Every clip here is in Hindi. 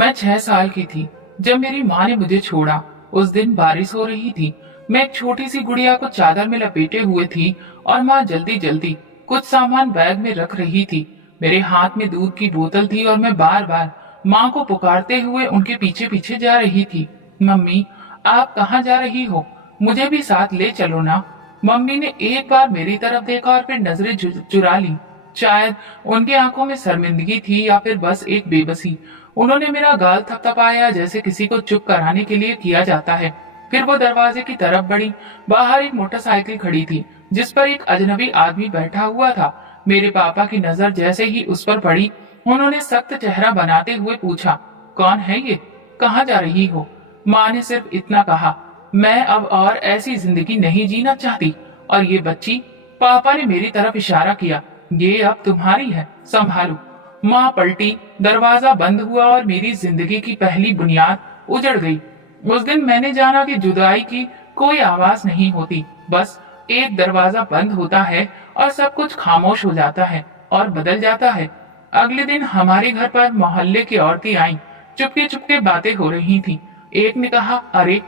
मैं 6 साल की थी जब मेरी माँ ने मुझे छोड़ा। उस दिन बारिश हो रही थी। मैं एक छोटी सी गुड़िया को चादर में लपेटे हुए थी और माँ जल्दी जल्दी कुछ सामान बैग में रख रही थी। मेरे हाथ में दूध की बोतल थी और मैं बार बार माँ को पुकारते हुए उनके पीछे पीछे जा रही थी। मम्मी, आप कहाँ जा रही हो? मुझे भी साथ ले चलो ना। मम्मी ने एक बार मेरी तरफ देखा और फिर नजरें चुरा ली। शायद उनकी आंखों में शर्मिंदगी थी या फिर बस एक बेबसी। उन्होंने मेरा गाल थपथपाया जैसे किसी को चुप कराने के लिए किया जाता है। फिर वो दरवाजे की तरफ बढ़ी। बाहर एक मोटरसाइकिल खड़ी थी जिस पर एक अजनबी आदमी बैठा हुआ था। मेरे पापा की नजर जैसे ही उस पर पड़ी, उन्होंने सख्त चेहरा बनाते हुए पूछा, कौन है ये? कहाँ जा रही हो? माँ ने सिर्फ इतना कहा, मैं अब और ऐसी जिंदगी नहीं जीना चाहती। और ये बच्ची, पापा ने मेरी तरफ इशारा किया, ये अब तुम्हारी है, संभालो। माँ पलटी, दरवाजा बंद हुआ और मेरी जिंदगी की पहली बुनियाद उजड़ गई। उस दिन मैंने जाना कि जुदाई की कोई आवाज नहीं होती, बस एक दरवाजा बंद होता है और सब कुछ खामोश हो जाता है और बदल जाता है। अगले दिन हमारे घर पर मोहल्ले की औरतें आईं। चुपके चुपके बातें हो रही थी। एक ने कहा, अरे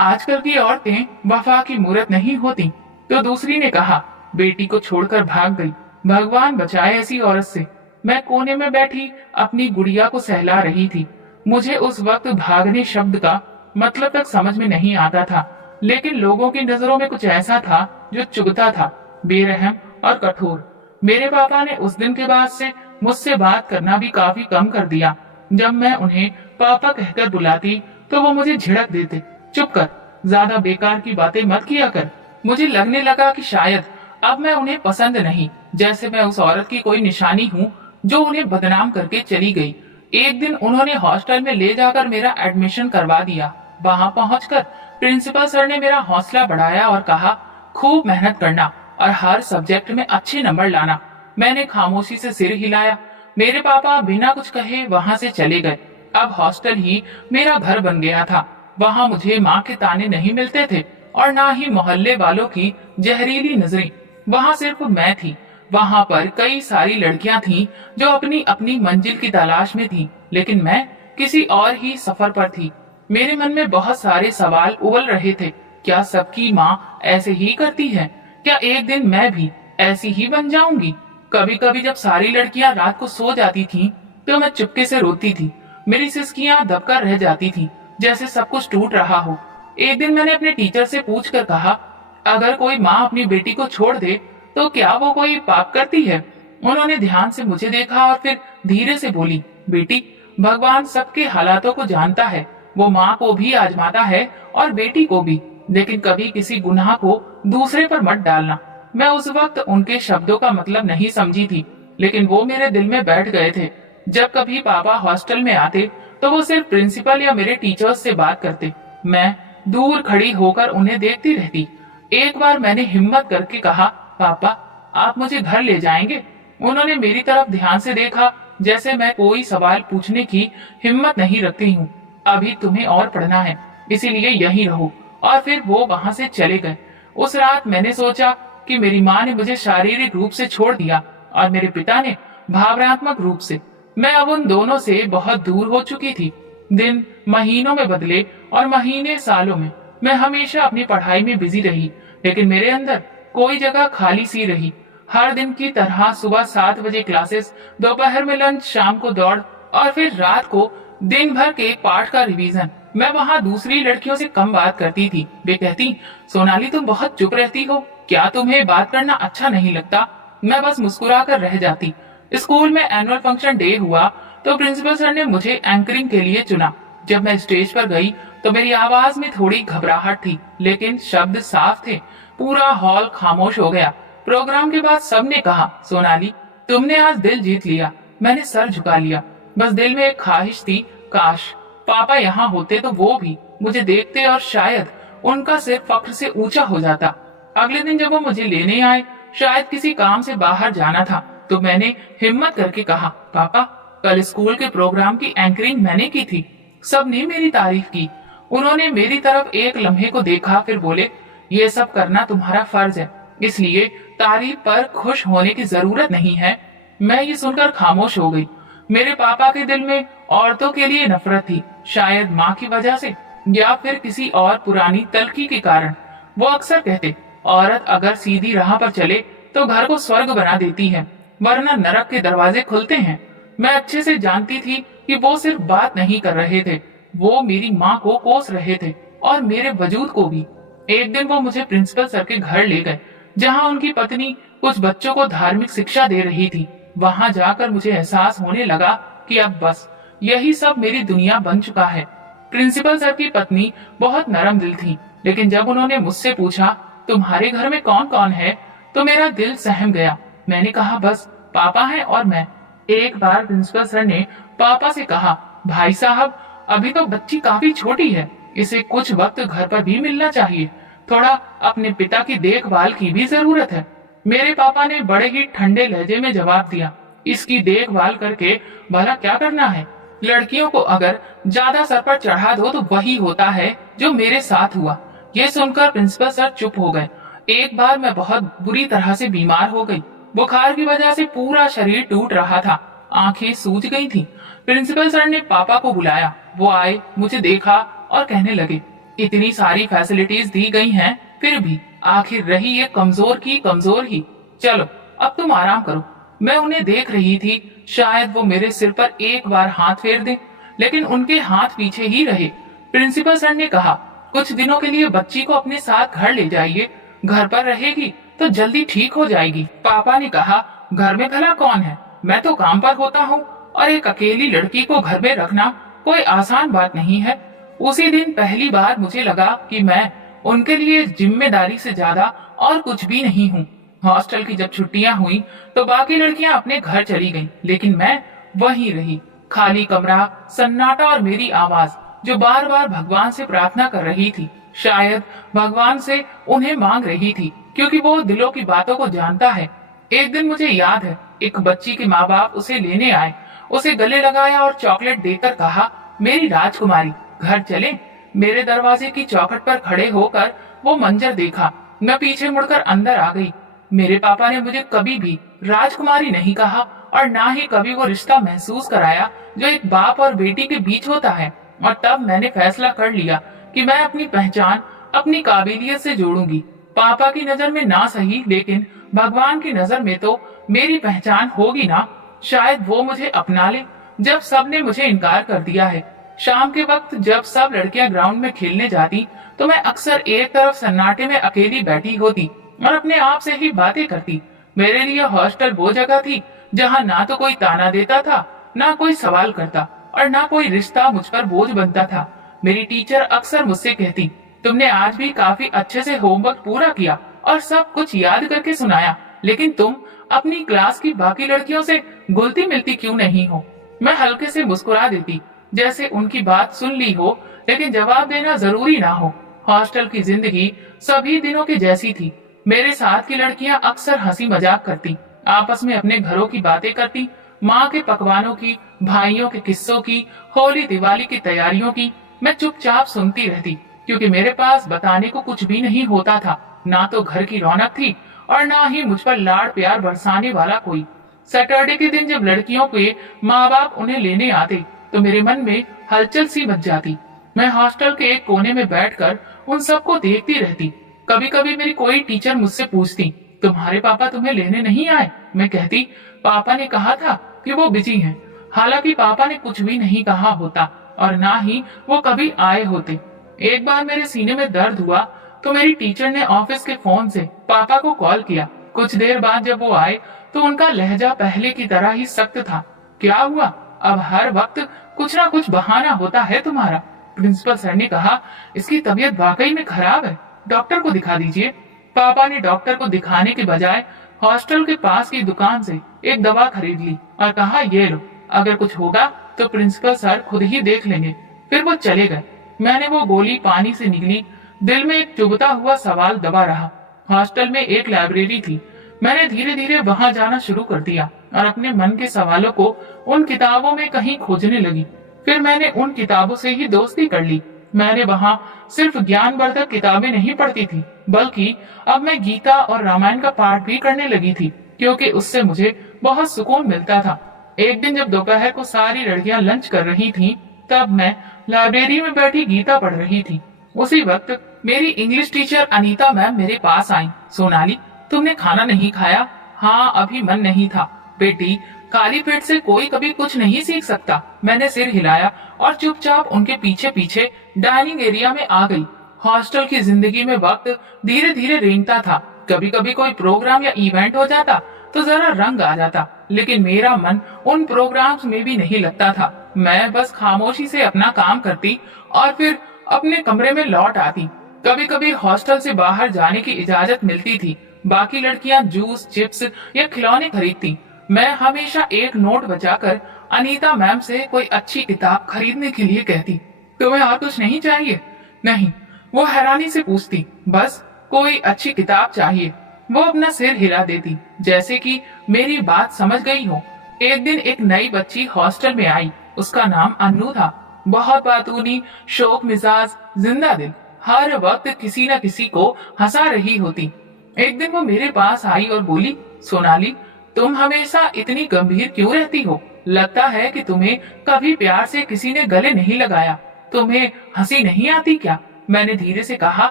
आजकल की औरतें वफा की मूरत नहीं होती। तो दूसरी ने कहा, बेटी को छोड़कर भाग गई, भगवान बचाए ऐसी औरत से। मैं कोने में बैठी अपनी गुड़िया को सहला रही थी। मुझे उस वक्त भागने शब्द का मतलब तक समझ में नहीं आता था, लेकिन लोगों की नजरों में कुछ ऐसा था जो चुभता था, बेरहम और कठोर। मेरे पापा ने उस दिन के बाद से मुझसे बात करना भी काफी कम कर दिया। जब मैं उन्हें पापा कहकर बुलाती तो वो मुझे झिड़क देते, चुप कर, ज्यादा बेकार की बातें मत किया कर। मुझे लगने लगा कि शायद अब मैं उन्हें पसंद नहीं, जैसे मैं उस औरत की कोई निशानी हूँ जो उन्हें बदनाम करके चली गई। एक दिन उन्होंने हॉस्टल में ले जाकर मेरा एडमिशन करवा दिया। वहां पहुंचकर प्रिंसिपल सर ने मेरा हौसला बढ़ाया और कहा, खूब मेहनत करना और हर सब्जेक्ट में अच्छे नंबर लाना। मैंने खामोशी से सिर हिलाया। मेरे पापा बिना कुछ कहे वहां से चले गए। अब हॉस्टल ही मेरा घर बन गया था। वहां मुझे माँ के ताने नहीं मिलते थे और ना ही मोहल्ले वालों की जहरीली नजरें। वहां सिर्फ मैं थी। वहां पर कई सारी लड़कियां थीं जो अपनी अपनी मंजिल की तलाश में थीं, लेकिन मैं किसी और ही सफर पर थी। मेरे मन में बहुत सारे सवाल उबल रहे थे। क्या सबकी माँ ऐसे ही करती है? क्या एक दिन मैं भी ऐसी ही बन जाऊंगी? कभी कभी जब सारी लड़कियां रात को सो जाती थीं, तो मैं चुपके से रोती थी। मेरी सिसकियां दबकर रह जाती थीं, जैसे सब कुछ टूट रहा हो। एक दिन मैंने अपने टीचर से पूछकर कहा, अगर कोई माँ अपनी बेटी को छोड़ दे तो क्या वो कोई पाप करती है? उन्होंने ध्यान से मुझे देखा और फिर धीरे से बोली, बेटी, भगवान सबके हालातों को जानता है। वो माँ को भी आजमाता है और बेटी को भी, लेकिन कभी किसी गुनाह को दूसरे पर मत डालना। मैं उस वक्त उनके शब्दों का मतलब नहीं समझी थी, लेकिन वो मेरे दिल में बैठ गए थे। जब कभी पापा हॉस्टल में आते तो वो सिर्फ प्रिंसिपल या मेरे टीचर्स से बात करते। मैं दूर खड़ी होकर उन्हें देखती रहती। एक बार मैंने हिम्मत करके कहा, पापा, आप मुझे घर ले जाएंगे? उन्होंने मेरी तरफ ध्यान से देखा, जैसे मैं कोई सवाल पूछने की हिम्मत नहीं रखती हूँ। अभी तुम्हें और पढ़ना है, इसीलिए यहीं रहो। और फिर वो वहां से चले गए। उस रात मैंने सोचा कि मेरी माँ ने मुझे शारीरिक रूप से छोड़ दिया और मेरे पिता ने भावनात्मक रूप से। मैं अब उन दोनों से बहुत दूर हो चुकी थी। दिन महीनों में बदले और महीने सालों में। मैं हमेशा अपनी पढ़ाई में बिजी रही, लेकिन मेरे अंदर कोई जगह खाली सी रही। हर दिन की तरह सुबह 7 बजे क्लासेस, दोपहर में लंच, शाम को दौड़ और फिर रात को दिन भर के एक पाठ का रिवीजन। मैं वहाँ दूसरी लड़कियों से कम बात करती थी। वे कहती, सोनाली तुम बहुत चुप रहती हो, क्या तुम्हें बात करना अच्छा नहीं लगता? मैं बस मुस्कुरा कर रह जाती। स्कूल में एनुअल फंक्शन डे हुआ तो प्रिंसिपल सर ने मुझे एंकरिंग के लिए चुना। जब मैं स्टेज पर गई तो मेरी आवाज में थोड़ी घबराहट थी, लेकिन शब्द साफ थे। पूरा हॉल खामोश हो गया। प्रोग्राम के बाद सबने कहा, सोनाली, तुमने आज दिल जीत लिया। मैंने सर झुका लिया। बस दिल में एक ख्वाहिश थी, काश पापा यहाँ होते तो वो भी मुझे देखते और शायद उनका सिर फख्र से ऊंचा हो जाता। अगले दिन जब वो मुझे लेने आए, शायद किसी काम से बाहर जाना था, तो मैंने हिम्मत करके कहा, पापा, कल स्कूल के प्रोग्राम की एंकरिंग मैंने की थी। सबने मेरी तारीफ की। उन्होंने मेरी तरफ एक लम्हे को देखा, फिर बोले, ये सब करना तुम्हारा फर्ज है, इसलिए तारीफ पर खुश होने की जरूरत नहीं है। मैं ये सुनकर खामोश हो गई। मेरे पापा के दिल में औरतों के लिए नफरत थी, शायद माँ की वजह से या फिर किसी और पुरानी तलखी के कारण। वो अक्सर कहते, औरत अगर सीधी राह पर चले तो घर को स्वर्ग बना देती है, वरना नरक के दरवाजे खुलते हैं। मैं अच्छे से जानती थी कि वो सिर्फ बात नहीं कर रहे थे, वो मेरी माँ को कोस रहे थे और मेरे वजूद को भी। एक दिन वो मुझे प्रिंसिपल सर के घर ले गए, जहाँ उनकी पत्नी कुछ बच्चों को धार्मिक शिक्षा दे रही थी। वहां जाकर मुझे एहसास होने लगा कि अब बस यही सब मेरी दुनिया बन चुका है। प्रिंसिपल सर की पत्नी बहुत नरम दिल थी, लेकिन जब उन्होंने मुझसे पूछा, तुम्हारे घर में कौन कौन है, तो मेरा दिल सहम गया। मैंने कहा, बस पापा है और मैं। एक बार प्रिंसिपल सर ने पापा से कहा, भाई साहब, अभी तो बच्ची काफी छोटी है, इसे कुछ वक्त घर पर भी मिलना चाहिए, थोड़ा अपने पिता की देखभाल की भी जरूरत है। मेरे पापा ने बड़े ही ठंडे लहजे में जवाब दिया, इसकी देखभाल करके भला क्या करना है? लड़कियों को अगर ज्यादा सर पर चढ़ा दो तो वही होता है जो मेरे साथ हुआ। ये सुनकर प्रिंसिपल सर चुप हो गए। एक बार मैं बहुत बुरी तरह से बीमार हो गई। बुखार की वजह से पूरा शरीर टूट रहा था, आंखें सूज गई थी। प्रिंसिपल सर ने पापा को बुलाया। वो आए, मुझे देखा और कहने लगे, इतनी सारी फैसिलिटीज दी गई हैं, फिर भी आखिर रही ये कमजोर की कमजोर ही। चलो अब तुम आराम करो। मैं उन्हें देख रही थी, शायद वो मेरे सिर पर एक बार हाथ फेर दें, लेकिन उनके हाथ पीछे ही रहे। प्रिंसिपल सर ने कहा, कुछ दिनों के लिए बच्ची को अपने साथ घर ले जाइए, घर पर रहेगी तो जल्दी ठीक हो जाएगी। पापा ने कहा, घर में भला कौन है, मैं तो काम पर होता हूँ और एक अकेली लड़की को घर में रखना कोई आसान बात नहीं है। उसी दिन पहली बार मुझे लगा कि मैं उनके लिए जिम्मेदारी से ज्यादा और कुछ भी नहीं हूँ। हॉस्टल की जब छुट्टियां हुई तो बाकी लड़कियां अपने घर चली गईं, लेकिन मैं वहीं रही। खाली कमरा, सन्नाटा और मेरी आवाज जो बार बार भगवान से प्रार्थना कर रही थी। शायद भगवान से उन्हें मांग रही थी, क्योंकि वो दिलों की बातों को जानता है। एक दिन मुझे याद है, एक बच्ची के माँ बाप उसे लेने आए, उसे गले लगाया और चॉकलेट देकर कहा, मेरी राजकुमारी घर चले। मेरे दरवाजे की चौखट पर खड़े होकर वो मंजर देखा। मैं पीछे मुड़कर अंदर आ गई। मेरे पापा ने मुझे कभी भी राजकुमारी नहीं कहा और ना ही कभी वो रिश्ता महसूस कराया जो एक बाप और बेटी के बीच होता है। और तब मैंने फैसला कर लिया कि मैं अपनी पहचान अपनी काबिलियत से जोड़ूंगी। पापा की नजर में ना सही, लेकिन भगवान की नजर में तो मेरी पहचान होगी ना। शायद वो मुझे अपना ले, जब सबने मुझे इनकार कर दिया है। शाम के वक्त जब सब लड़कियां ग्राउंड में खेलने जाती तो मैं अक्सर एक तरफ सन्नाटे में अकेली बैठी होती और अपने आप से ही बातें करती। मेरे लिए हॉस्टल वो जगह थी जहाँ ना तो कोई ताना देता था, ना कोई सवाल करता और ना कोई रिश्ता मुझ पर बोझ बनता था। मेरी टीचर अक्सर मुझसे कहती, तुमने आज भी काफी अच्छे से होमवर्क पूरा किया और सब कुछ याद करके सुनाया, लेकिन तुम अपनी क्लास की बाकी लड़कियों से घुलती मिलती क्यों नहीं हो? मैं हल्के से मुस्कुरा देती, जैसे उनकी बात सुन ली हो, लेकिन जवाब देना जरूरी ना हो। हॉस्टल की जिंदगी सभी दिनों की जैसी थी। मेरे साथ की लड़कियां अक्सर हंसी मजाक करती, आपस में अपने घरों की बातें करती, माँ के पकवानों की, भाइयों के किस्सों की, होली दिवाली की तैयारियों की। मैं चुपचाप सुनती रहती, क्योंकि मेरे पास बताने को कुछ भी नहीं होता था। ना तो घर की रौनक थी और ना ही मुझ पर लाड़ प्यार बरसाने वाला कोई। सैटरडे के दिन जब लड़कियों के माँ बाप उन्हें लेने आते तो मेरे मन में हलचल सी मच जाती। मैं हॉस्टल के एक कोने में बैठकर उन सबको देखती रहती। कभी कभी मेरी कोई टीचर मुझसे पूछती, तुम्हारे पापा तुम्हें लेने नहीं आए? मैं कहती, पापा ने कहा था कि वो बिजी हैं। हालांकि पापा ने कुछ भी नहीं कहा होता और ना ही वो कभी आए होते। एक बार मेरे सीने में दर्द हुआ तो मेरी टीचर ने ऑफिस के फोन से पापा को कॉल किया। कुछ देर बाद जब वो आए तो उनका लहजा पहले की तरह ही सख्त था। क्या हुआ? अब हर वक्त कुछ ना कुछ बहाना होता है तुम्हारा। प्रिंसिपल सर ने कहा, इसकी तबीयत वाकई में खराब है, डॉक्टर को दिखा दीजिए। पापा ने डॉक्टर को दिखाने के बजाय हॉस्टल के पास की दुकान से एक दवा खरीद ली और कहा, ये लो, अगर कुछ होगा तो प्रिंसिपल सर खुद ही देख लेंगे। फिर वो चले गए। मैंने वो गोली पानी से निकली। दिल में एक चुभता हुआ सवाल दबा रहा। हॉस्टल में एक लाइब्रेरी थी। मैंने धीरे धीरे वहां जाना शुरू कर दिया और अपने मन के सवालों को उन किताबों में कहीं खोजने लगी। फिर मैंने उन किताबों से ही दोस्ती कर ली। मैंने वहां सिर्फ ज्ञानवर्धक किताबें नहीं पढ़ती थी, बल्कि अब मैं गीता और रामायण का पाठ भी करने लगी थी, क्योंकि उससे मुझे बहुत सुकून मिलता था। एक दिन जब दोपहर को सारी लड़कियां लंच कर रही थीं, तब मैं लाइब्रेरी में बैठी गीता पढ़ रही थी। उसी वक्त मेरी इंग्लिश टीचर अनीता मैम मेरे पास आई। सोनाली, तुमने खाना नहीं खाया? हाँ, अभी मन नहीं था। बेटी, खाली पेट से कोई कभी कुछ नहीं सीख सकता। मैंने सिर हिलाया और चुपचाप उनके पीछे पीछे डाइनिंग एरिया में आ गई। हॉस्टल की जिंदगी में वक्त धीरे धीरे रेंगता था। कभी कभी कोई प्रोग्राम या इवेंट हो जाता तो जरा रंग आ जाता, लेकिन मेरा मन उन प्रोग्राम्स में भी नहीं लगता था। मैं बस खामोशी से अपना काम करती और फिर अपने कमरे में लौट आती। कभी कभी हॉस्टल से बाहर जाने की इजाजत मिलती थी। बाकी लड़कियां जूस, चिप्स या खिलौने खरीदती। मैं हमेशा एक नोट बचाकर अनीता मैम से कोई अच्छी किताब खरीदने के लिए कहती। तुम्हें और कुछ नहीं चाहिए? नहीं, वो हैरानी से पूछती। बस कोई अच्छी किताब चाहिए। वो अपना सिर हिला देती, जैसे कि मेरी बात समझ गई हो। एक दिन एक नई बच्ची हॉस्टल में आई। उसका नाम अन्नू था। बहुत बातूनी, शौक मिजाज, जिंदा दिल, हर वक्त किसी न किसी को हंसा रही होती। एक दिन वो मेरे पास आई और बोली, सोनाली, तुम हमेशा इतनी गंभीर क्यों रहती हो? लगता है कि तुम्हें कभी प्यार से किसी ने गले नहीं लगाया। तुम्हें हंसी नहीं आती क्या? मैंने धीरे से कहा,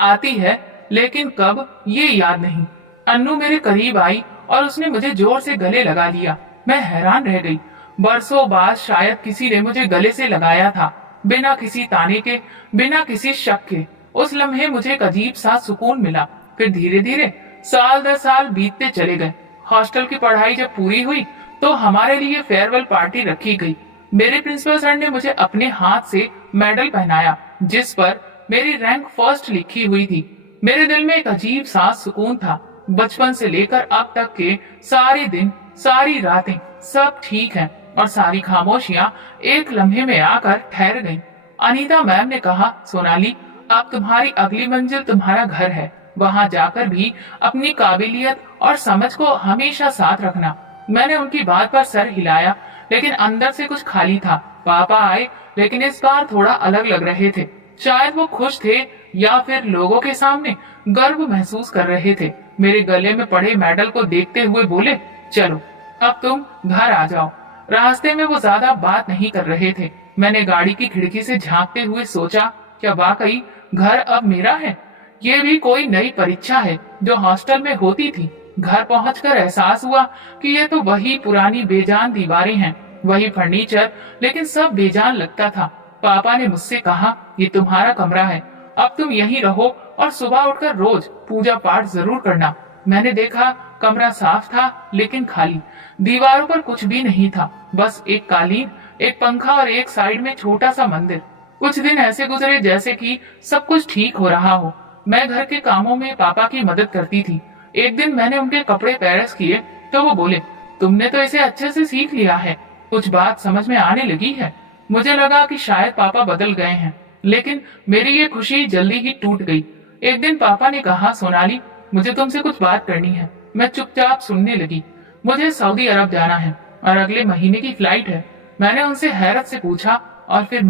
आती है, लेकिन कब ये याद नहीं। अन्नू मेरे करीब आई और उसने मुझे जोर से गले लगा लिया। मैं हैरान रह गई। बरसों बाद शायद किसी ने मुझे गले से लगाया था, बिना किसी ताने के, बिना किसी शक के। उस लम्हे मुझे एक अजीब सा सुकून मिला। फिर धीरे धीरे साल दर साल बीतते चले गए। हॉस्टल की पढ़ाई जब पूरी हुई तो हमारे लिए फेयरवेल पार्टी रखी गई। मेरे प्रिंसिपल सर ने मुझे अपने हाथ से मेडल पहनाया, जिस पर मेरी रैंक फर्स्ट लिखी हुई थी। मेरे दिल में एक अजीब सा सुकून था। बचपन से लेकर अब तक के सारे दिन, सारी रातें, सब ठीक है और सारी खामोशियां एक लम्हे में आकर ठहर गईं। अनीता मैम ने कहा, सोनाली, अब तुम्हारी अगली मंजिल तुम्हारा घर है। वहां जाकर भी अपनी काबिलियत और समझ को हमेशा साथ रखना। मैंने उनकी बात पर सर हिलाया, लेकिन अंदर से कुछ खाली था। पापा आए, लेकिन इस बार थोड़ा अलग लग रहे थे। शायद वो खुश थे या फिर लोगों के सामने गर्व महसूस कर रहे थे। मेरे गले में पड़े मेडल को देखते हुए बोले, चलो अब तुम घर आ जाओ। रास्ते में वो ज्यादा बात नहीं कर रहे थे। मैंने गाड़ी की खिड़की से झांकते हुए सोचा, क्या वाकई घर अब मेरा है? ये भी कोई नई परीक्षा है जो हॉस्टल में होती थी। घर पहुंचकर एहसास हुआ कि ये तो वही पुरानी बेजान दीवारें हैं, वही फर्नीचर, लेकिन सब बेजान लगता था। पापा ने मुझसे कहा, ये तुम्हारा कमरा है, अब तुम यहीं रहो और सुबह उठकर रोज पूजा पाठ जरूर करना। मैंने देखा, कमरा साफ था लेकिन खाली। दीवारों पर कुछ भी नहीं था, बस एक कालीन, एक पंखा और एक साइड में छोटा सा मंदिर। कुछ दिन ऐसे गुजरे जैसे कि सब कुछ ठीक हो रहा हो। मैं घर के कामों में पापा की मदद करती थी। एक दिन मैंने उनके कपड़े प्रेस किए तो वो बोले, तुमने तो इसे अच्छे से सीख लिया है, कुछ बात समझ में आने लगी है। मुझे लगा कि शायद पापा बदल गए हैं, लेकिन मेरी ये खुशी जल्दी ही टूट गई। एक दिन पापा ने कहा, सोनाली, मुझे तुमसे कुछ बात करनी है। मैं चुपचाप सुनने लगी। मुझे सऊदी अरब जाना है और अगले महीने की फ्लाइट है। मैंने उनसे हैरत से पूछा, और फिर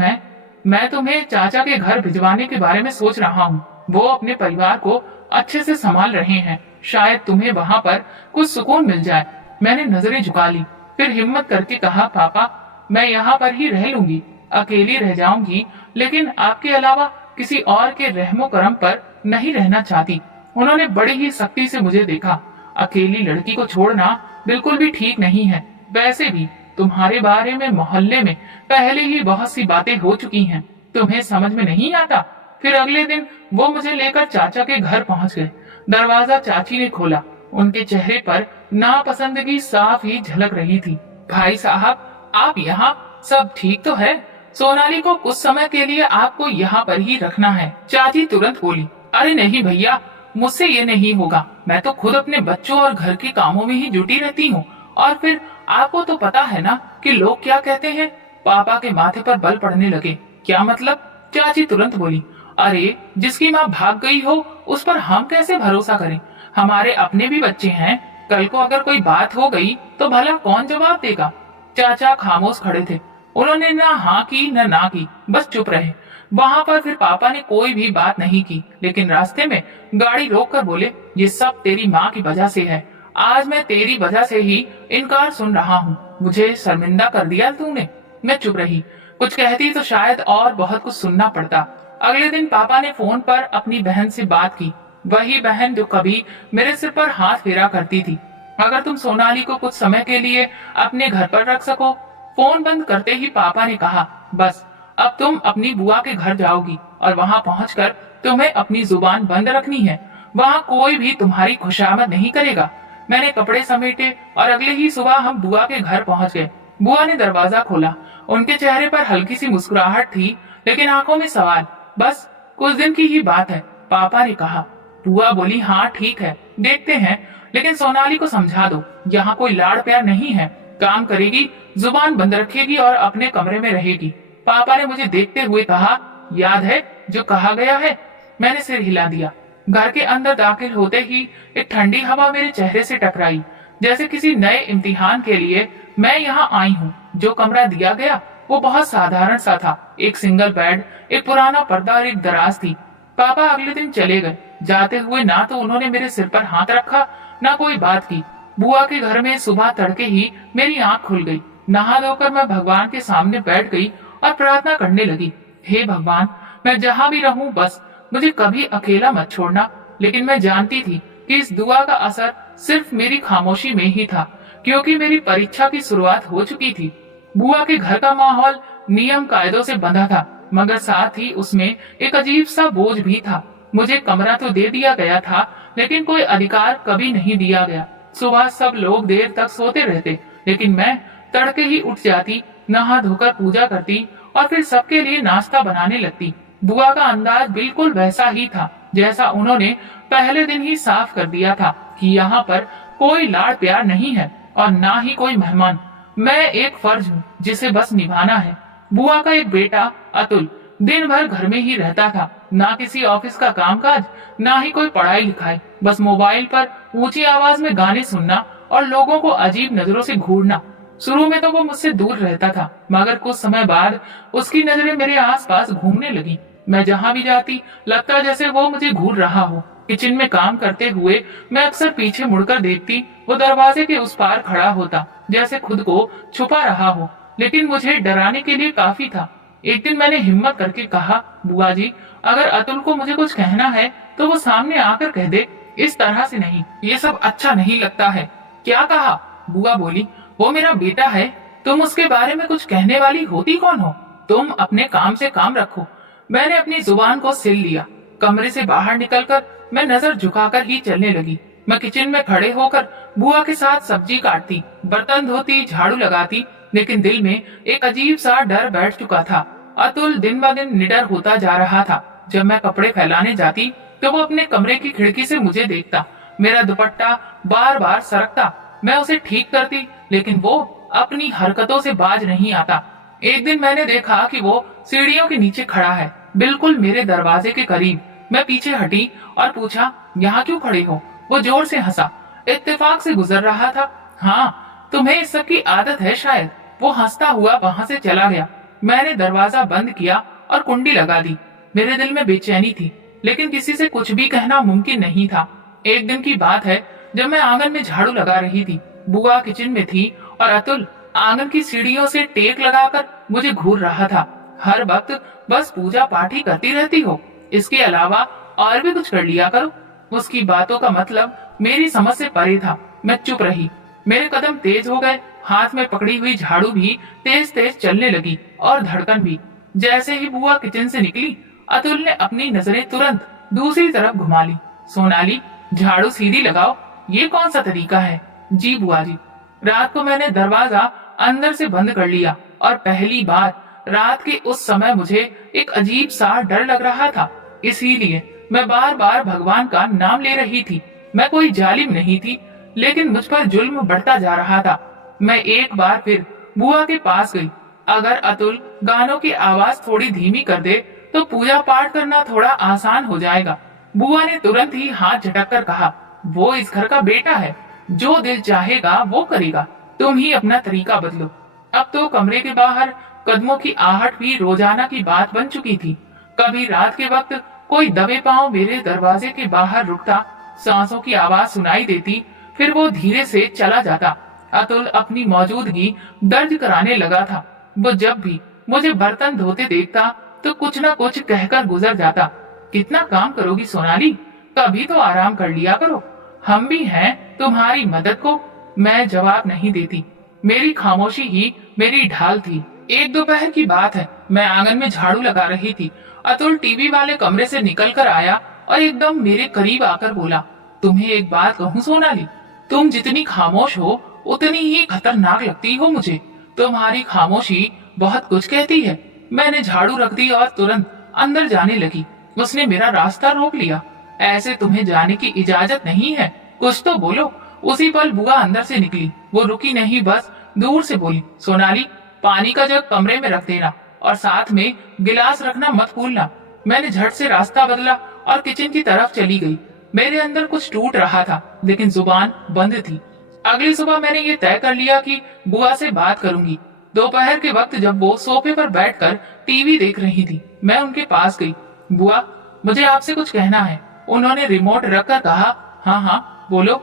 मैं तुम्हें चाचा के घर भिजवाने के बारे में सोच रहा हूँ। वो अपने परिवार को अच्छे से संभाल रहे हैं, शायद तुम्हें वहाँ पर कुछ सुकून मिल जाए। मैंने नजरें झुका ली, फिर हिम्मत करके कहा, पापा, मैं यहाँ पर ही रह लूंगी, अकेली रह जाऊंगी, लेकिन आपके अलावा किसी और के रहमो करम पर नहीं रहना चाहती। उन्होंने बड़ी ही सख्ती से मुझे देखा। अकेली लड़की को छोड़ना बिल्कुल भी ठीक नहीं है। वैसे भी तुम्हारे बारे में मोहल्ले में पहले ही बहुत सी बातें हो चुकी हैं, तुम्हें समझ में नहीं आता। फिर अगले दिन वो मुझे लेकर चाचा के घर पहुंच गए। दरवाजा चाची ने खोला। उनके चेहरे पर नापसंदगी साफ ही झलक रही थी। भाई साहब, आप यहाँ? सब ठीक तो है? सोनाली को कुछ समय के लिए आपको यहाँ पर ही रखना है। चाची तुरंत बोली, अरे नहीं भैया, मुझसे ये नहीं होगा। मैं तो खुद अपने बच्चों और घर के कामों में ही जुटी रहती हूँ। और फिर आपको तो पता है ना कि लोग क्या कहते हैं। पापा के माथे पर बल पड़ने लगे। क्या मतलब? चाची तुरंत बोली, अरे जिसकी माँ भाग गई हो उस पर हम कैसे भरोसा करें? हमारे अपने भी बच्चे हैं, कल को अगर कोई बात हो गई तो भला कौन जवाब देगा? चाचा खामोश खड़े थे। उन्होंने ना हाँ की न ना की, बस चुप रहे। वहाँ पर फिर पापा ने कोई भी बात नहीं की, लेकिन रास्ते में गाड़ी रोककर बोले, ये सब तेरी माँ की वजह से है। आज मैं तेरी वजह से ही इनकार सुन रहा हूँ। मुझे शर्मिंदा कर दिया तूने। मैं चुप रही। कुछ कहती तो शायद और बहुत कुछ सुनना पड़ता। अगले दिन पापा ने फोन पर अपनी बहन से बात की, वही बहन जो कभी मेरे सिर पर हाथ फेरा करती थी। अगर तुम सोनाली को कुछ समय के लिए अपने घर पर रख सको। फोन बंद करते ही पापा ने कहा, बस अब तुम अपनी बुआ के घर जाओगी और वहां पहुंचकर तुम्हें अपनी जुबान बंद रखनी है। वहां कोई भी तुम्हारी खुशामद नहीं करेगा। मैंने कपड़े समेटे और अगले ही सुबह हम बुआ के घर पहुंच गए। बुआ ने दरवाजा खोला। उनके चेहरे पर हल्की सी मुस्कुराहट थी, लेकिन आंखों में सवाल। बस कुछ दिन की ही बात है, पापा ने कहा। बुआ बोली, हाँ ठीक है, देखते हैं, लेकिन सोनाली को समझा दो, यहाँ कोई लाड़ प्यार नहीं है। काम करेगी, जुबान बंद रखेगी और अपने कमरे में रहेगी। पापा ने मुझे देखते हुए कहा, याद है जो कहा गया है? मैंने सिर हिला दिया। घर के अंदर दाखिल होते ही एक ठंडी हवा मेरे चेहरे से टकराई, जैसे किसी नए इम्तिहान के लिए मैं यहाँ आई हूँ। जो कमरा दिया गया वो बहुत साधारण सा था। एक सिंगल बेड, एक पुराना पर्दा और एक दराज थी। पापा अगले दिन चले गए। जाते हुए ना तो उन्होंने मेरे सिर पर हाथ रखा, ना कोई बात की। बुआ के घर में सुबह तड़के ही मेरी आंख खुल गई। नहा धोकर मैं भगवान के सामने बैठ गई और प्रार्थना करने लगी, हे भगवान, मैं जहाँ भी रहूं बस मुझे कभी अकेला मत छोड़ना। लेकिन मैं जानती थी कि इस दुआ का असर सिर्फ मेरी खामोशी में ही था, क्योंकि मेरी परीक्षा की शुरुआत हो चुकी थी। बुआ के घर का माहौल नियम कायदों से बंधा था, मगर साथ ही उसमें एक अजीब सा बोझ भी था। मुझे कमरा तो दे दिया गया था, लेकिन कोई अधिकार कभी नहीं दिया गया। सुबह सब लोग देर तक सोते रहते, लेकिन मैं तड़के ही उठ जाती, नहा धोकर पूजा करती और फिर सबके लिए नाश्ता बनाने लगती। बुआ का अंदाज बिल्कुल वैसा ही था जैसा उन्होंने पहले दिन ही साफ कर दिया था कि यहाँ पर कोई लाड़ प्यार नहीं है और ना ही कोई मेहमान। मैं एक फर्ज हूँ जिसे बस निभाना है। बुआ का एक बेटा अतुल दिन भर घर में ही रहता था, ना किसी ऑफिस का कामकाज, ना ही कोई पढ़ाई लिखाई, बस मोबाइल पर ऊंची आवाज में गाने सुनना और लोगों को अजीब नजरों से घूरना। शुरू में तो वो मुझसे दूर रहता था, मगर कुछ समय बाद उसकी नजरें मेरे आसपास घूमने लगी। मैं जहाँ भी जाती लगता जैसे वो मुझे घूर रहा हो। किचन में काम करते हुए मैं अक्सर पीछे मुड़कर देखती, वो दरवाजे के उस पार खड़ा होता, जैसे खुद को छुपा रहा हो, लेकिन मुझे डराने के लिए काफी था। एक दिन मैंने हिम्मत करके कहा, बुआ जी, अगर अतुल को मुझे कुछ कहना है तो वो सामने आकर कह दे, इस तरह से नहीं, ये सब अच्छा नहीं लगता है। क्या कहा? बुआ बोली, वो मेरा बेटा है, तुम उसके बारे में कुछ कहने वाली होती कौन हो? तुम अपने काम से काम रखो। मैंने अपनी जुबान को सिल लिया। कमरे से बाहर निकलकर मैं नजर झुकाकर ही चलने लगी। मैं किचन में खड़े होकर बुआ के साथ सब्जी काटती, बर्तन धोती, झाड़ू लगाती, लेकिन दिल में एक अजीब सा डर बैठ चुका था। अतुल दिन ब दिन निडर होता जा रहा था। जब मैं कपड़े फैलाने जाती तो वो अपने कमरे की खिड़की से मुझे देखता। मेरा दुपट्टा बार बार सरकता। मैं उसे ठीक करती, लेकिन वो अपनी हरकतों से बाज नहीं आता। एक दिन मैंने देखा कि वो सीढ़ियों के नीचे खड़ा है, बिल्कुल मेरे दरवाजे के करीब। मैं पीछे हटी और पूछा, यहाँ क्यों खड़े हो? वो जोर से हंसा। इत्तेफाक से गुजर रहा था। हाँ, तुम्हें इस सब की आदत है शायद। वो हंसता हुआ वहां से चला गया। मैंने दरवाजा बंद किया और कुंडी लगा दी। मेरे दिल में बेचैनी थी, लेकिन किसी से कुछ भी कहना मुमकिन नहीं था। एक दिन की बात है, जब मैं आंगन में झाड़ू लगा रही थी। बुआ किचन में थी और अतुल आंगन की सीढ़ियों से टेक लगाकर मुझे घूर रहा था। हर वक्त बस पूजा पाठ ही करती रहती हो, इसके अलावा और भी कुछ कर लिया करो। उसकी बातों का मतलब मेरी समझ से परे था। मैं चुप रही। मेरे कदम तेज हो गए। हाथ में पकड़ी हुई झाड़ू भी तेज तेज चलने लगी और धड़कन भी। जैसे ही बुआ किचन से निकली, अतुल ने अपनी नजरें तुरंत दूसरी तरफ घुमा ली। सोनाली, झाड़ू सीधी लगाओ, ये कौन सा तरीका है? जी बुआ जी। रात को मैंने दरवाजा अंदर से बंद कर लिया और पहली बार रात के उस समय मुझे एक अजीब सा डर लग रहा था। इसीलिए मैं बार बार भगवान का नाम ले रही थी। मैं कोई जालिम नहीं थी, लेकिन मुझ पर जुल्म बढ़ता जा रहा था। मैं एक बार फिर बुआ के पास गई। अगर अतुल गानों की आवाज थोड़ी धीमी कर दे तो पूजा पाठ करना थोड़ा आसान हो जाएगा। बुआ ने तुरंत ही हाथ झटक कर कहा, वो इस घर का बेटा है, जो दिल चाहेगा वो करेगा, तुम ही अपना तरीका बदलो। अब तो कमरे के बाहर कदमों की आहट भी रोजाना की बात बन चुकी थी। कभी रात के वक्त कोई दबे पांव मेरे दरवाजे के बाहर रुकता, सांसों की आवाज सुनाई देती, फिर वो धीरे से चला जाता। अतुल अपनी मौजूदगी दर्ज कराने लगा था। वो जब भी मुझे बर्तन धोते देखता तो कुछ न कुछ कहकर गुजर जाता। कितना काम करोगी सोनाली, कभी तो आराम कर लिया करो, हम भी हैं तुम्हारी मदद को। मैं जवाब नहीं देती, मेरी खामोशी ही मेरी ढाल थी। एक दोपहर की बात है, मैं आंगन में झाड़ू लगा रही थी। अतुल टीवी वाले कमरे से निकल कर आया और एकदम मेरे करीब आकर बोला, तुम्हें एक बात कहूँ सोनाली, तुम जितनी खामोश हो उतनी ही खतरनाक लगती हो मुझे। तुम्हारी खामोशी बहुत कुछ कहती है। मैंने झाड़ू रख दी और तुरंत अंदर जाने लगी। उसने मेरा रास्ता रोक लिया। ऐसे तुम्हें जाने की इजाजत नहीं है, कुछ तो बोलो। उसी पल बुआ अंदर से निकली। वो रुकी नहीं, बस दूर से बोली, सोनाली पानी का जग कमरे में रख देना और साथ में गिलास रखना मत भूलना। मैंने झट से रास्ता बदला और किचन की तरफ चली गई। मेरे अंदर कुछ टूट रहा था लेकिन जुबान बंद थी। अगली सुबह मैंने ये तय कर लिया कि बुआ से बात करूंगी। दोपहर के वक्त जब वो सोफे पर बैठकर टीवी देख रही थी, मैं उनके पास गई। बुआ, मुझे आपसे कुछ कहना है। उन्होंने रिमोट रखकर कहा, हाँ हाँ बोलो।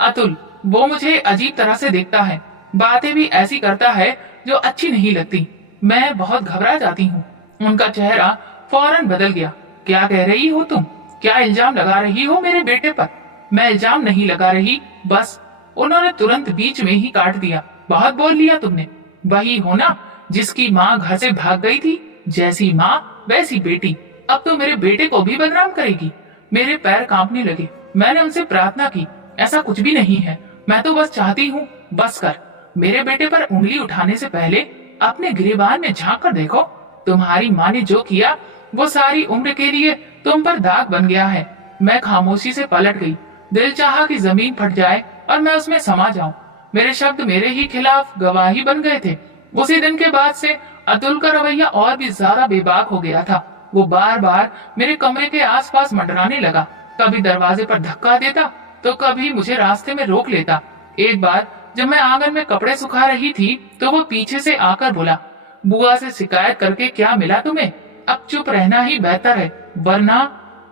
अतुल, वो मुझे अजीब तरह से देखता है, बातें भी ऐसी करता है जो अच्छी नहीं लगती। मैं बहुत घबरा जाती हूँ। उनका चेहरा फौरन बदल गया। क्या कह रही हो तुम? क्या इल्जाम लगा रही हो मेरे बेटे पर? मैं इल्जाम नहीं लगा रही, बस। उन्होंने तुरंत बीच में ही काट दिया। बहुत बोल लिया तुमने। वही हो ना जिसकी माँ घर से भाग गई थी, जैसी माँ वैसी बेटी। अब तो मेरे बेटे को भी बदनाम करेगी। मेरे पैर कांपने लगे। मैंने उनसे प्रार्थना की, ऐसा कुछ भी नहीं है, मैं तो बस चाहती हूँ बस कर। मेरे बेटे पर उंगली उठाने से पहले अपने गिरेबान में झांक कर देखो। तुम्हारी माँ ने जो किया वो सारी उम्र के लिए तुम पर दाग बन गया है। मैं खामोशी से पलट गई। दिल चाहा कि जमीन फट जाए और मैं उसमें समा जाऊं। मेरे शब्द मेरे ही खिलाफ गवाही बन गए थे। उसी दिन के बाद से अतुल का रवैया और भी ज्यादा बेबाक हो गया था। वो बार बार मेरे कमरे के आसपास मंडराने लगा। कभी दरवाजे पर धक्का देता तो कभी मुझे रास्ते में रोक लेता। एक बार जब मैं आंगन में कपड़े सुखा रही थी तो वो पीछे से आकर बोला, बुआ से शिकायत करके क्या मिला तुम्हें? अब चुप रहना ही बेहतर है, वरना।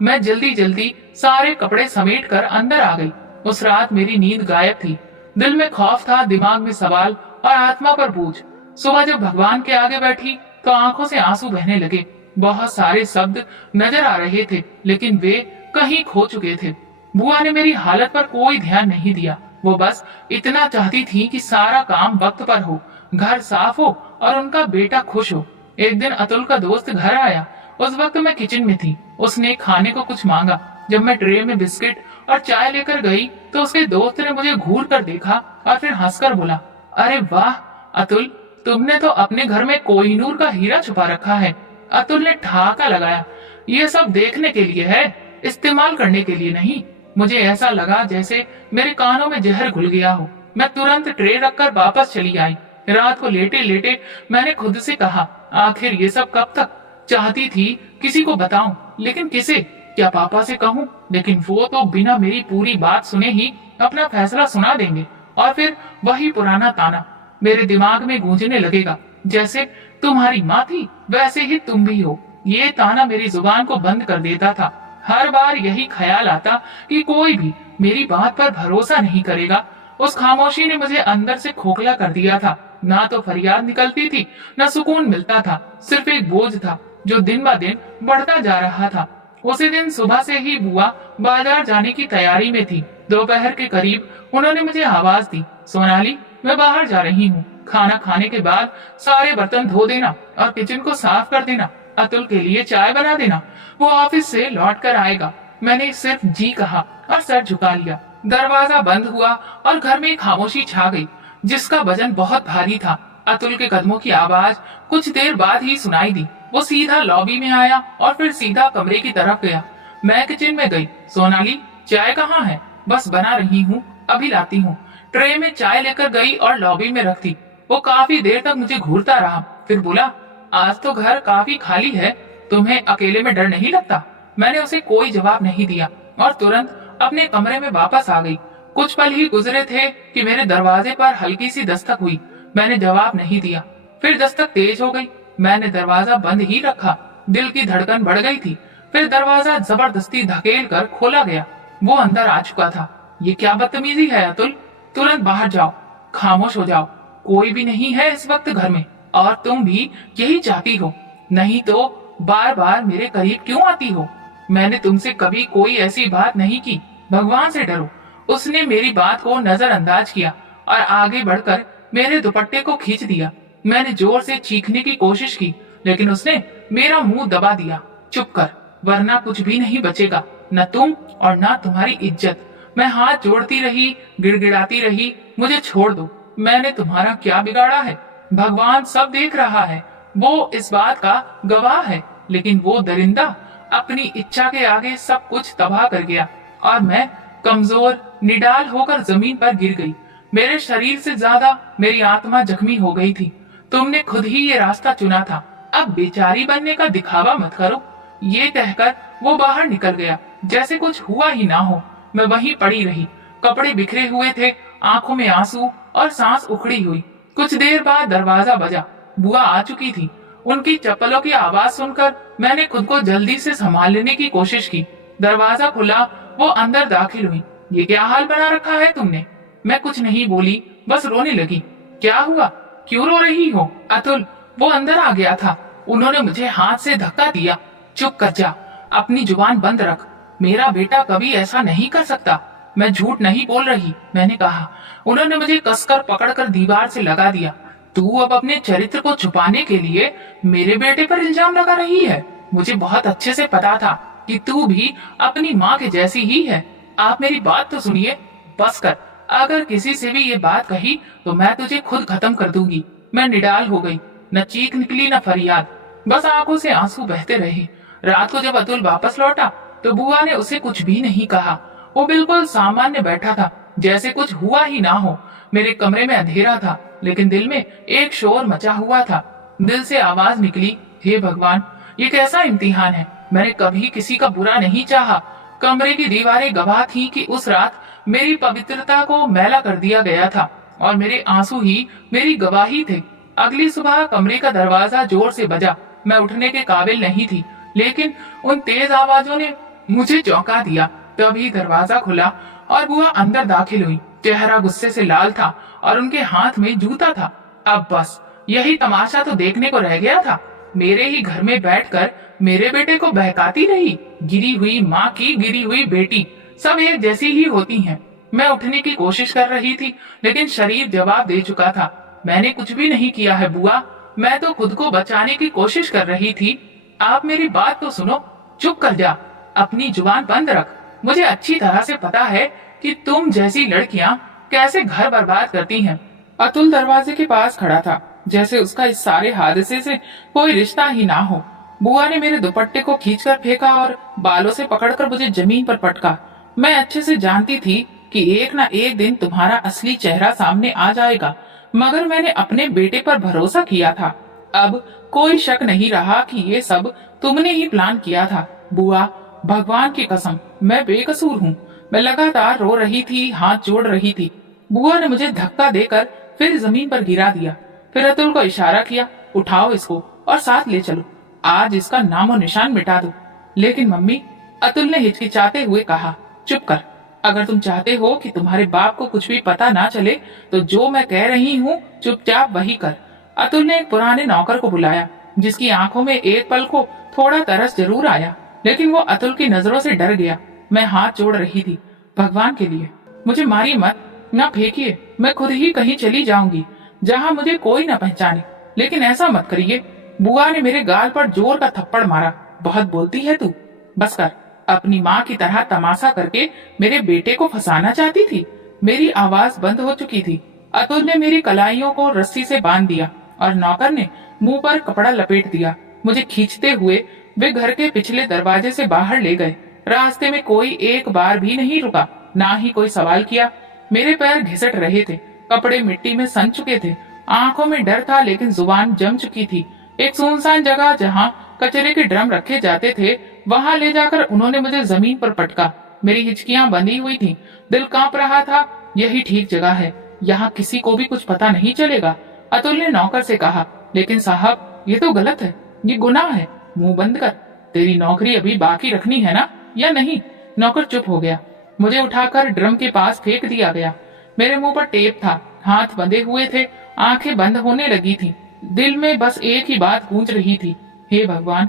मैं जल्दी जल्दी सारे कपड़े समेट कर अंदर आ गई। उस रात मेरी नींद गायब थी। दिल में खौफ था, दिमाग में सवाल और आत्मा पर बोझ। सुबह जब भगवान के आगे बैठी तो आंखों से आंसू बहने लगे। बहुत सारे शब्द नजर आ रहे थे लेकिन वे कहीं खो चुके थे। बुआ ने मेरी हालत पर कोई ध्यान नहीं दिया। वो बस इतना चाहती थी कि सारा काम वक्त पर हो, घर साफ हो और उनका बेटा खुश हो। एक दिन अतुल का दोस्त घर आया। उस वक्त मैं किचन में थी। उसने खाने को कुछ मांगा। जब मैं ट्रे में बिस्किट और चाय लेकर गई तो उसके दोस्त ने मुझे घूर कर देखा और फिर हंसकर बोला, अरे वाह अतुल, तुमने तो अपने घर में कोहिनूर का हीरा छुपा रखा है। अतुल ने ठहाका लगाया, ये सब देखने के लिए है, इस्तेमाल करने के लिए नहीं। मुझे ऐसा लगा जैसे मेरे कानों में जहर घुल गया हो। मैं तुरंत ट्रे रखकर वापस चली आई। रात को लेटे लेटे मैंने खुद से कहा, आखिर ये सब कब तक? चाहती थी किसी को बताऊं, लेकिन किसे? क्या पापा से कहूं? लेकिन वो तो बिना मेरी पूरी बात सुने ही अपना फैसला सुना देंगे और फिर वही पुराना ताना मेरे दिमाग में गूंजने लगेगा, जैसे तुम्हारी माँ थी वैसे ही तुम भी हो। ये ताना मेरी जुबान को बंद कर देता था। हर बार यही ख्याल आता कि कोई भी मेरी बात पर भरोसा नहीं करेगा। उस खामोशी ने मुझे अंदर से खोखला कर दिया था। ना तो फरियाद निकलती थी, ना सुकून मिलता था। सिर्फ एक बोझ था जो दिन ब दिन बढ़ता जा रहा था। उसी दिन सुबह से ही बुआ बाजार जाने की तैयारी में थी। दोपहर के करीब उन्होंने मुझे आवाज दी, सोनाली मैं बाहर जा रही हूँ। खाना खाने के बाद सारे बर्तन धो देना और किचन को साफ कर देना। अतुल के लिए चाय बना देना, वो ऑफिस से लौट कर आएगा। मैंने सिर्फ जी कहा और सर झुका लिया। दरवाजा बंद हुआ और घर में खामोशी छा गई जिसका वजन बहुत भारी था। अतुल के कदमों की आवाज कुछ देर बाद ही सुनाई दी। वो सीधा लॉबी में आया और फिर सीधा कमरे की तरफ गया। मैं किचन में गई। सोनाली चाय कहाँ है? बस बना रही हूँ, अभी लाती हूँ। ट्रे में चाय लेकर गई और लॉबी में रख दी। वो काफी देर तक मुझे घूरता रहा, फिर बोला, आज तो घर काफी खाली है, तुम्हें अकेले में डर नहीं लगता? मैंने उसे कोई जवाब नहीं दिया और तुरंत अपने कमरे में वापस आ गई। कुछ पल ही गुजरे थे कि मेरे दरवाजे पर हल्की सी दस्तक हुई। मैंने जवाब नहीं दिया। फिर दस्तक तेज हो गई। मैंने दरवाजा बंद ही रखा। दिल की धड़कन बढ़ गई थी। फिर दरवाजा जबरदस्ती धकेल कर खोला गया। वो अंदर आ चुका था। ये क्या बदतमीजी है अतुल, तुरंत बाहर जाओ। खामोश हो जाओ। कोई भी नहीं है इस वक्त घर में, और तुम भी यही चाहती हो, नहीं तो बार बार मेरे करीब क्यों आती हो? मैंने तुमसे कभी कोई ऐसी बात नहीं की, भगवान से डरो। उसने मेरी बात को नजरअंदाज किया और आगे बढ़कर मेरे दुपट्टे को खींच दिया। मैंने जोर से चीखने की कोशिश की, लेकिन उसने मेरा मुंह दबा दिया। चुप कर, वरना कुछ भी नहीं बचेगा, न तुम और न तुम्हारी इज्जत। मैं हाथ जोड़ती रही, गिड़गिड़ाती रही, मुझे छोड़ दो। मैंने तुम्हारा क्या बिगाड़ा है? भगवान सब देख रहा है, वो इस बात का गवाह है। लेकिन वो दरिंदा अपनी इच्छा के आगे सब कुछ तबाह कर गया और मैं कमजोर निडाल होकर जमीन पर गिर गई। मेरे शरीर से ज्यादा मेरी आत्मा जख्मी हो गई थी। तुमने खुद ही ये रास्ता चुना था, अब बेचारी बनने का दिखावा मत करो। ये कहकर वो बाहर निकल गया, जैसे कुछ हुआ ही ना हो। मैं वहीं पड़ी रही, कपड़े बिखरे हुए थे, आंखों में आंसू और सांस उखड़ी हुई। कुछ देर बाद दरवाजा बजा। बुआ आ चुकी थी। उनकी चप्पलों की आवाज सुनकर मैंने खुद को जल्दी से संभाल लेने की कोशिश की। दरवाजा खुला, वो अंदर दाखिल हुई। ये क्या हाल बना रखा है तुमने? मैं कुछ नहीं बोली, बस रोने लगी। क्या हुआ, क्यों रो रही हो? अतुल, वो अंदर आ गया था। उन्होंने मुझे हाथ से धक्का दिया। चुप कर जा, अपनी जुबान बंद रख। मेरा बेटा कभी ऐसा नहीं कर सकता। मैं झूठ नहीं बोल रही, मैंने कहा। उन्होंने मुझे कसकर पकड़कर दीवार से लगा दिया। तू अब अपने चरित्र को छुपाने के लिए मेरे बेटे पर इल्जाम लगा रही है। मुझे बहुत अच्छे से पता था कि तू भी अपनी माँ के जैसी ही है। आप मेरी बात तो सुनिए। बस कर, अगर किसी से भी ये बात कही तो मैं तुझे खुद खत्म कर दूंगी। मैं निडाल हो गई, न चीख निकली न फरियाद, बस आंखों से आंसू बहते रहे। रात को जब अतुल वापस लौटा तो बुआ ने उसे कुछ भी नहीं कहा। वो बिल्कुल सामान्य बैठा था, जैसे कुछ हुआ ही ना हो। मेरे कमरे में अंधेरा था, लेकिन दिल में एक शोर मचा हुआ था। दिल से आवाज निकली, हे भगवान, ये कैसा इम्तिहान है? मैंने कभी किसी का बुरा नहीं चाहा। कमरे की दीवारें गवाह थी कि उस रात मेरी पवित्रता को मैला कर दिया गया था और मेरे आंसू ही मेरी गवाही थे। अगली सुबह कमरे का दरवाजा जोर से बजा। मैं उठने के काबिल नहीं थी, लेकिन उन तेज आवाजों ने मुझे चौंका दिया। तभी दरवाजा खुला और बुआ अंदर दाखिल हुई। चेहरा गुस्से से लाल था और उनके हाथ में जूता था। अब बस यही तमाशा तो देखने को रह गया था। मेरे ही घर में बैठकर मेरे बेटे को बहकाती रही। गिरी हुई माँ की गिरी हुई बेटी सब एक जैसी ही होती हैं। मैं उठने की कोशिश कर रही थी, लेकिन शरीर जवाब दे चुका था। मैंने कुछ भी नहीं किया है बुआ, मैं तो खुद को बचाने की कोशिश कर रही थी। आप मेरी बात तो सुनो। चुप कर जा, अपनी जुबान बंद रख। मुझे अच्छी तरह से पता है कि तुम जैसी लड़कियां कैसे घर बर्बाद करती हैं। अतुल दरवाजे के पास खड़ा था, जैसे उसका इस सारे हादसे से कोई रिश्ता ही ना हो। बुआ ने मेरे दुपट्टे को खींचकर फेंका और बालों से पकड़कर मुझे जमीन पर पटका। मैं अच्छे से जानती थी कि एक न एक दिन तुम्हारा असली चेहरा सामने आ जाएगा, मगर मैंने अपने बेटे पर भरोसा किया था। अब कोई शक नहीं रहा कि ये सब तुमने ही प्लान किया था। बुआ, भगवान की कसम, मैं बेकसूर हूँ। मैं लगातार रो रही थी, हाथ जोड़ रही थी। बुआ ने मुझे धक्का देकर फिर जमीन पर गिरा दिया। फिर अतुल को इशारा किया, उठाओ इसको और साथ ले चलो, आज इसका नामो निशान मिटा दो। लेकिन मम्मी, अतुल ने हिचकिचाते हुए कहा, चुप कर। अगर तुम चाहते हो कि तुम्हारे बाप को कुछ भी पता ना चले तो जो मैं कह रही हूँ चुपचाप वही कर। अतुल ने एक पुराने नौकर को बुलाया, जिसकी आंखों में एक पल को थोड़ा तरस जरूर आया, लेकिन वो अतुल की नजरों से डर गया। मैं हाथ जोड़ रही थी, भगवान के लिए मुझे मारिए मत, न फेंकिए। मैं खुद ही कहीं चली जाऊंगी जहाँ मुझे कोई न पहचाने, लेकिन ऐसा मत करिए। बुआ ने मेरे गाल पर जोर का थप्पड़ मारा। बहुत बोलती है तू, बस कर। अपनी माँ की तरह तमाशा करके मेरे बेटे को फंसाना चाहती थी। मेरी आवाज बंद हो चुकी थी। अतुल ने मेरी कलाइयों को रस्सी से बांध दिया और नौकर ने मुंह पर कपड़ा लपेट दिया। मुझे खींचते हुए वे घर के पिछले दरवाजे से बाहर ले गए। रास्ते में कोई एक बार भी नहीं रुका, ना ही कोई सवाल किया। मेरे पैर घिसट रहे थे, कपड़े मिट्टी में सन चुके थे, आंखों में डर था, लेकिन जुबान जम चुकी थी। एक सुनसान जगह जहाँ कचरे के ड्रम रखे जाते थे, वहां ले जाकर उन्होंने मुझे जमीन पर पटका। मेरी हिचकियां बंधी हुई थी, दिल कांप रहा था। यही ठीक जगह है, यहाँ किसी को भी कुछ पता नहीं चलेगा, अतुल ने नौकर से कहा। लेकिन साहब, ये तो गलत है, ये गुनाह है। मुंह बंद कर। तेरी नौकरी अभी बाकी रखनी है ना, या नहीं? नौकर चुप हो गया। मुझे उठाकर ड्रम के पास फेंक दिया गया। मेरे मुंह पर टेप था, हाथ बंधे हुए थे, आंखें बंद होने लगी थी। दिल में बस एक ही बात गूंज रही थी, हे भगवान,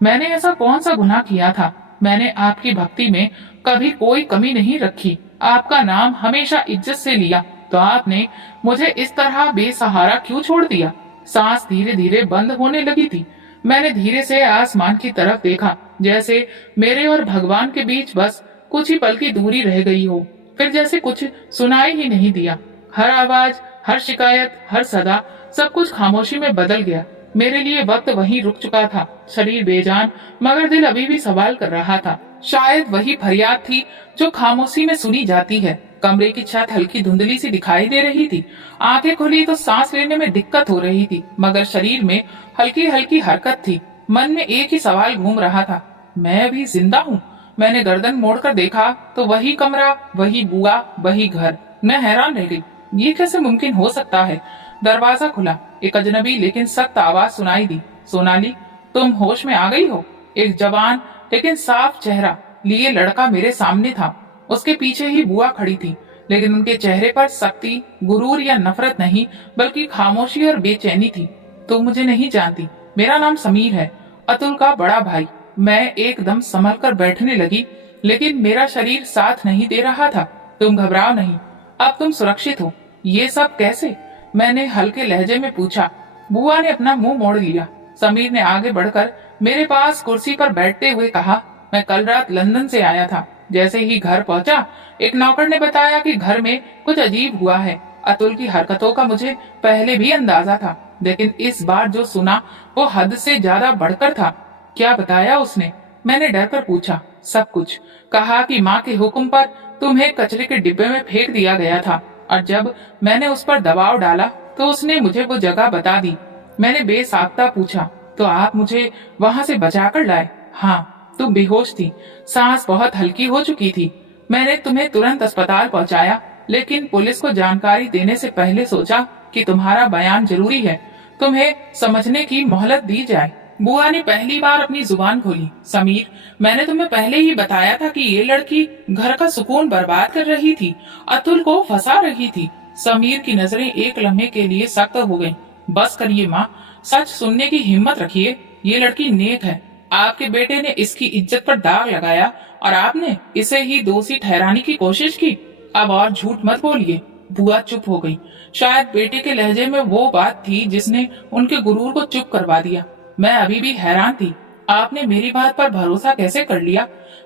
मैंने ऐसा कौन सा गुनाह किया था? मैंने आपकी भक्ति में कभी कोई कमी नहीं रखी, आपका नाम हमेशा इज्जत से लिया, तो आपने मुझे इस तरह बेसहारा क्यों छोड़ दिया? सांस धीरे धीरे बंद होने लगी थी। मैंने धीरे से आसमान की तरफ देखा, जैसे मेरे और भगवान के बीच बस कुछ ही पल की दूरी रह गई हो। फिर जैसे कुछ सुनाई ही नहीं दिया। हर आवाज, हर शिकायत, हर सदा, सब कुछ खामोशी में बदल गया। मेरे लिए वक्त वहीं रुक चुका था, शरीर बेजान, मगर दिल अभी भी सवाल कर रहा था। शायद वही फरियाद थी जो खामोशी में सुनी जाती है। कमरे की छत हल्की धुंधली सी दिखाई दे रही थी। आंखें खुली तो सांस लेने में दिक्कत हो रही थी, मगर शरीर में हल्की हल्की हरकत थी। मन में एक ही सवाल घूम रहा था, मैं अभी जिंदा हूँ? मैंने गर्दन मोड़कर देखा तो वही कमरा, वही बुआ, वही घर। मैं हैरान रह गई, ये कैसे मुमकिन हो सकता है? दरवाजा खुला, एक अजनबी लेकिन सख्त आवाज सुनाई दी, सोनाली, तुम होश में आ गई हो? एक जवान लेकिन साफ चेहरा लिए लड़का मेरे सामने था। उसके पीछे ही बुआ खड़ी थी, लेकिन उनके चेहरे पर सख्ती, गुरूर या नफरत नहीं, बल्कि खामोशी और बेचैनी थी। तुम मुझे नहीं जानती, मेरा नाम समीर है, अतुल का बड़ा भाई। मैं एकदम संभल कर बैठने लगी, लेकिन मेरा शरीर साथ नहीं दे रहा था। तुम घबराओ नहीं, अब तुम सुरक्षित हो। ये सब कैसे? मैंने हल्के लहजे में पूछा। बुआ ने अपना मुंह मोड़ लिया। समीर ने आगे बढ़कर मेरे पास कुर्सी पर बैठते हुए कहा, मैं कल रात लंदन से आया था। जैसे ही घर पहुंचा, एक नौकर ने बताया कि घर में कुछ अजीब हुआ है। अतुल की हरकतों का मुझे पहले भी अंदाजा था, लेकिन इस बार जो सुना वो हद से ज्यादा बढ़कर था। क्या बताया उसने? मैंने डर कर पूछा। सब कुछ। कहा कि माँ के हुक्म पर तुम्हें कचरे के डिब्बे में फेंक दिया गया था, और जब मैंने उस पर दबाव डाला तो उसने मुझे वो जगह बता दी। मैंने बेसाख्ता पूछा, तो आप मुझे वहाँ से बचा कर लाए? हाँ, तुम बेहोश थी, सांस बहुत हल्की हो चुकी थी। मैंने तुम्हें तुरंत अस्पताल पहुँचाया, लेकिन पुलिस को जानकारी देने से पहले सोचा कि तुम्हारा बयान जरूरी है, तुम्हें समझने की मोहलत दी जाए। बुआ ने पहली बार अपनी जुबान खोली। समीर, मैंने तुम्हें पहले ही बताया था कि ये लड़की घर का सुकून बर्बाद कर रही थी, अतुल को फंसा रही थी। समीर की नजरें एक लम्हे के लिए सख्त हो गईं। बस करिए माँ, सच सुनने की हिम्मत रखिए। ये लड़की नेक है, आपके बेटे ने इसकी इज्जत पर दाग लगाया और आपने इसे ही दोषी ठहराने की कोशिश की। अब और झूठ मत बोलिए। बुआ चुप हो गई। शायद बेटे के लहजे में वो बात थी जिसने उनके गुरूर को चुप करवा दिया। मैं अभी भी हैरान थी, आपने मेरी बात पर भरोसा कैसे कर लिया?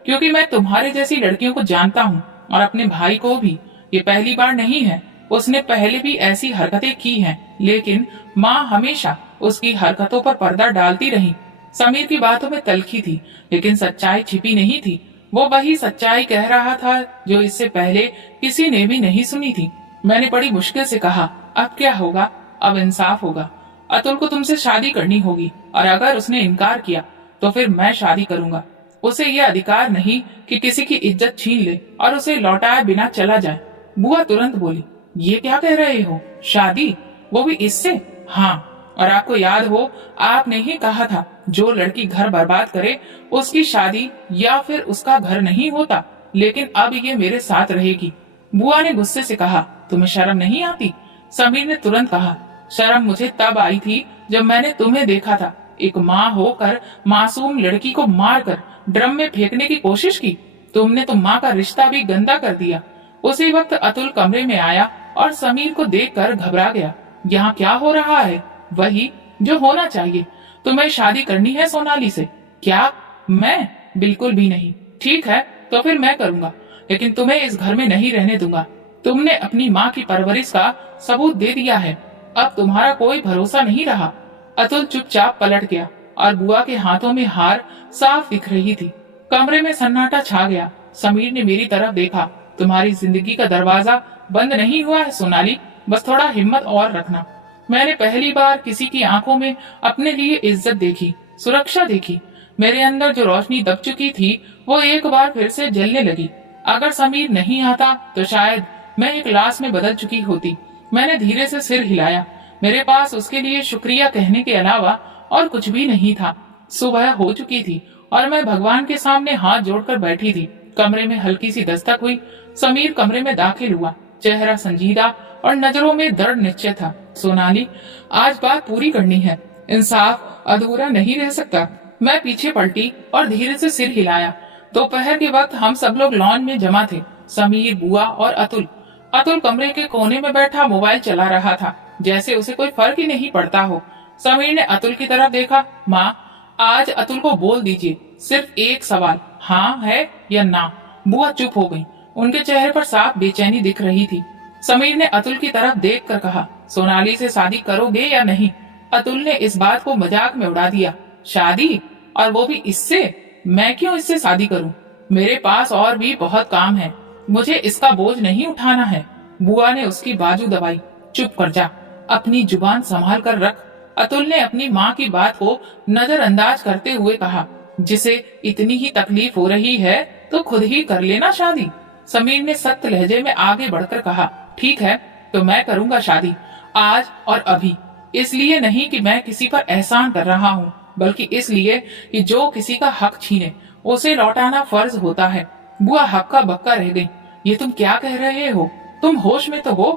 क्योंकि मैं तुम्हारे जैसी लड़कियों को जानता हूँ, और अपने भाई को भी। ये पहली बार नहीं है, उसने पहले भी ऐसी हरकतें की हैं, लेकिन माँ हमेशा उसकी हरकतों पर पर्दा डालती रही। समीर की बातों में तलखी थी, लेकिन सच्चाई छिपी नहीं थी। वो वही सच्चाई कह रहा था जो इससे पहले किसी ने भी नहीं सुनी थी। मैंने बड़ी मुश्किल से कहा, अब क्या होगा? अब इंसाफ होगा। अतुल को तुमसे शादी करनी होगी, और अगर उसने इनकार किया तो फिर मैं शादी करूंगा। उसे यह अधिकार नहीं कि किसी की इज्जत छीन ले और उसे लौटाए बिना चला जाए। बुआ तुरंत बोली, ये क्या कह रहे हो? शादी, वो भी इससे? हाँ, और आपको याद हो, आपने ही कहा था जो लड़की घर बर्बाद करे उसकी शादी या फिर उसका घर नहीं होता। लेकिन अब ये मेरे साथ रहेगी। बुआ ने गुस्से से कहा, तुम्हें शर्म नहीं आती? समीर ने तुरंत कहा, शर्म मुझे तब आई थी जब मैंने तुम्हें देखा था, एक माँ होकर मासूम लड़की को मारकर ड्रम में फेंकने की कोशिश की। तुमने तो माँ का रिश्ता भी गंदा कर दिया। उसी वक्त अतुल कमरे में आया और समीर को देखकर घबरा गया। यहाँ क्या हो रहा है? वही जो होना चाहिए। तुम्हें शादी करनी है सोनाली से? क्या? मैं? बिल्कुल भी नहीं। ठीक है, तो फिर मैं करूंगा, लेकिन तुम्हें इस घर में नहीं रहने दूंगा। तुमने अपनी माँ की परवरिश का सबूत दे दिया है, अब तुम्हारा कोई भरोसा नहीं रहा। अतुल चुपचाप पलट गया और बुआ के हाथों में हार साफ दिख रही थी। कमरे में सन्नाटा छा गया। समीर ने मेरी तरफ देखा। तुम्हारी जिंदगी का दरवाजा बंद नहीं हुआ है सोनाली, बस थोड़ा हिम्मत और रखना। मैंने पहली बार किसी की आंखों में अपने लिए इज्जत देखी, सुरक्षा देखी। मेरे अंदर जो रोशनी दब चुकी थी वो एक बार फिर से जलने लगी। अगर समीर नहीं आता तो शायद मैं एक लाश में बदल चुकी होती। मैंने धीरे से सिर हिलाया। मेरे पास उसके लिए शुक्रिया कहने के अलावा और कुछ भी नहीं था। सुबह हो चुकी थी और मैं भगवान के सामने हाथ जोड़कर बैठी थी। कमरे में हल्की सी दस्तक हुई। समीर कमरे में दाखिल हुआ, चेहरा संजीदा और नजरों में दृढ़ निश्चय था। सोनाली, आज बात पूरी करनी है, इंसाफ अधूरा नहीं रह सकता। मैं पीछे पलटी और धीरे से सिर हिलाया। दोपहर के वक्त हम सब लोग लॉन में जमा थे, समीर, बुआ और अतुल। अतुल कमरे के कोने में बैठा मोबाइल चला रहा था, जैसे उसे कोई फर्क ही नहीं पड़ता हो। समीर ने अतुल की तरफ देखा। माँ, आज अतुल को बोल दीजिए, सिर्फ एक सवाल, हाँ है या ना। बुआ चुप हो गई, उनके चेहरे पर साफ बेचैनी दिख रही थी। समीर ने अतुल की तरफ देखकर कहा, सोनाली से शादी करोगे या नहीं? अतुल ने इस बात को मजाक में उड़ा दिया। शादी? और वो भी इससे? मैं क्यों इससे शादी करूं? मेरे पास और भी बहुत काम है, मुझे इसका बोझ नहीं उठाना है। बुआ ने उसकी बाजू दबाई। चुप कर जा, अपनी जुबान संभाल कर रख। अतुल ने अपनी माँ की बात को नजरअंदाज करते हुए कहा, जिसे इतनी ही तकलीफ हो रही है तो खुद ही कर लेना शादी। समीर ने सख्त लहजे में आगे बढ़कर कहा, ठीक है तो मैं करूंगा शादी, आज और अभी। इसलिए नहीं कि मैं किसी पर एहसान कर रहा हूँ, बल्कि इसलिए कि जो किसी का हक छीने उसे लौटाना फर्ज होता है। बुआ हक्का बक्का रह गई। ये तुम क्या कह रहे हो? तुम होश में तो हो?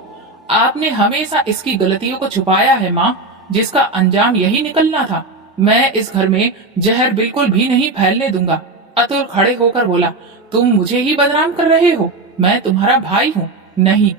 आपने हमेशा इसकी गलतियों को छुपाया है माँ, जिसका अंजाम यही निकलना था। मैं इस घर में जहर बिल्कुल भी नहीं फैलने दूंगा। अतुल खड़े होकर बोला, तुम मुझे ही बदनाम कर रहे हो? मैं तुम्हारा भाई हूँ। नहीं,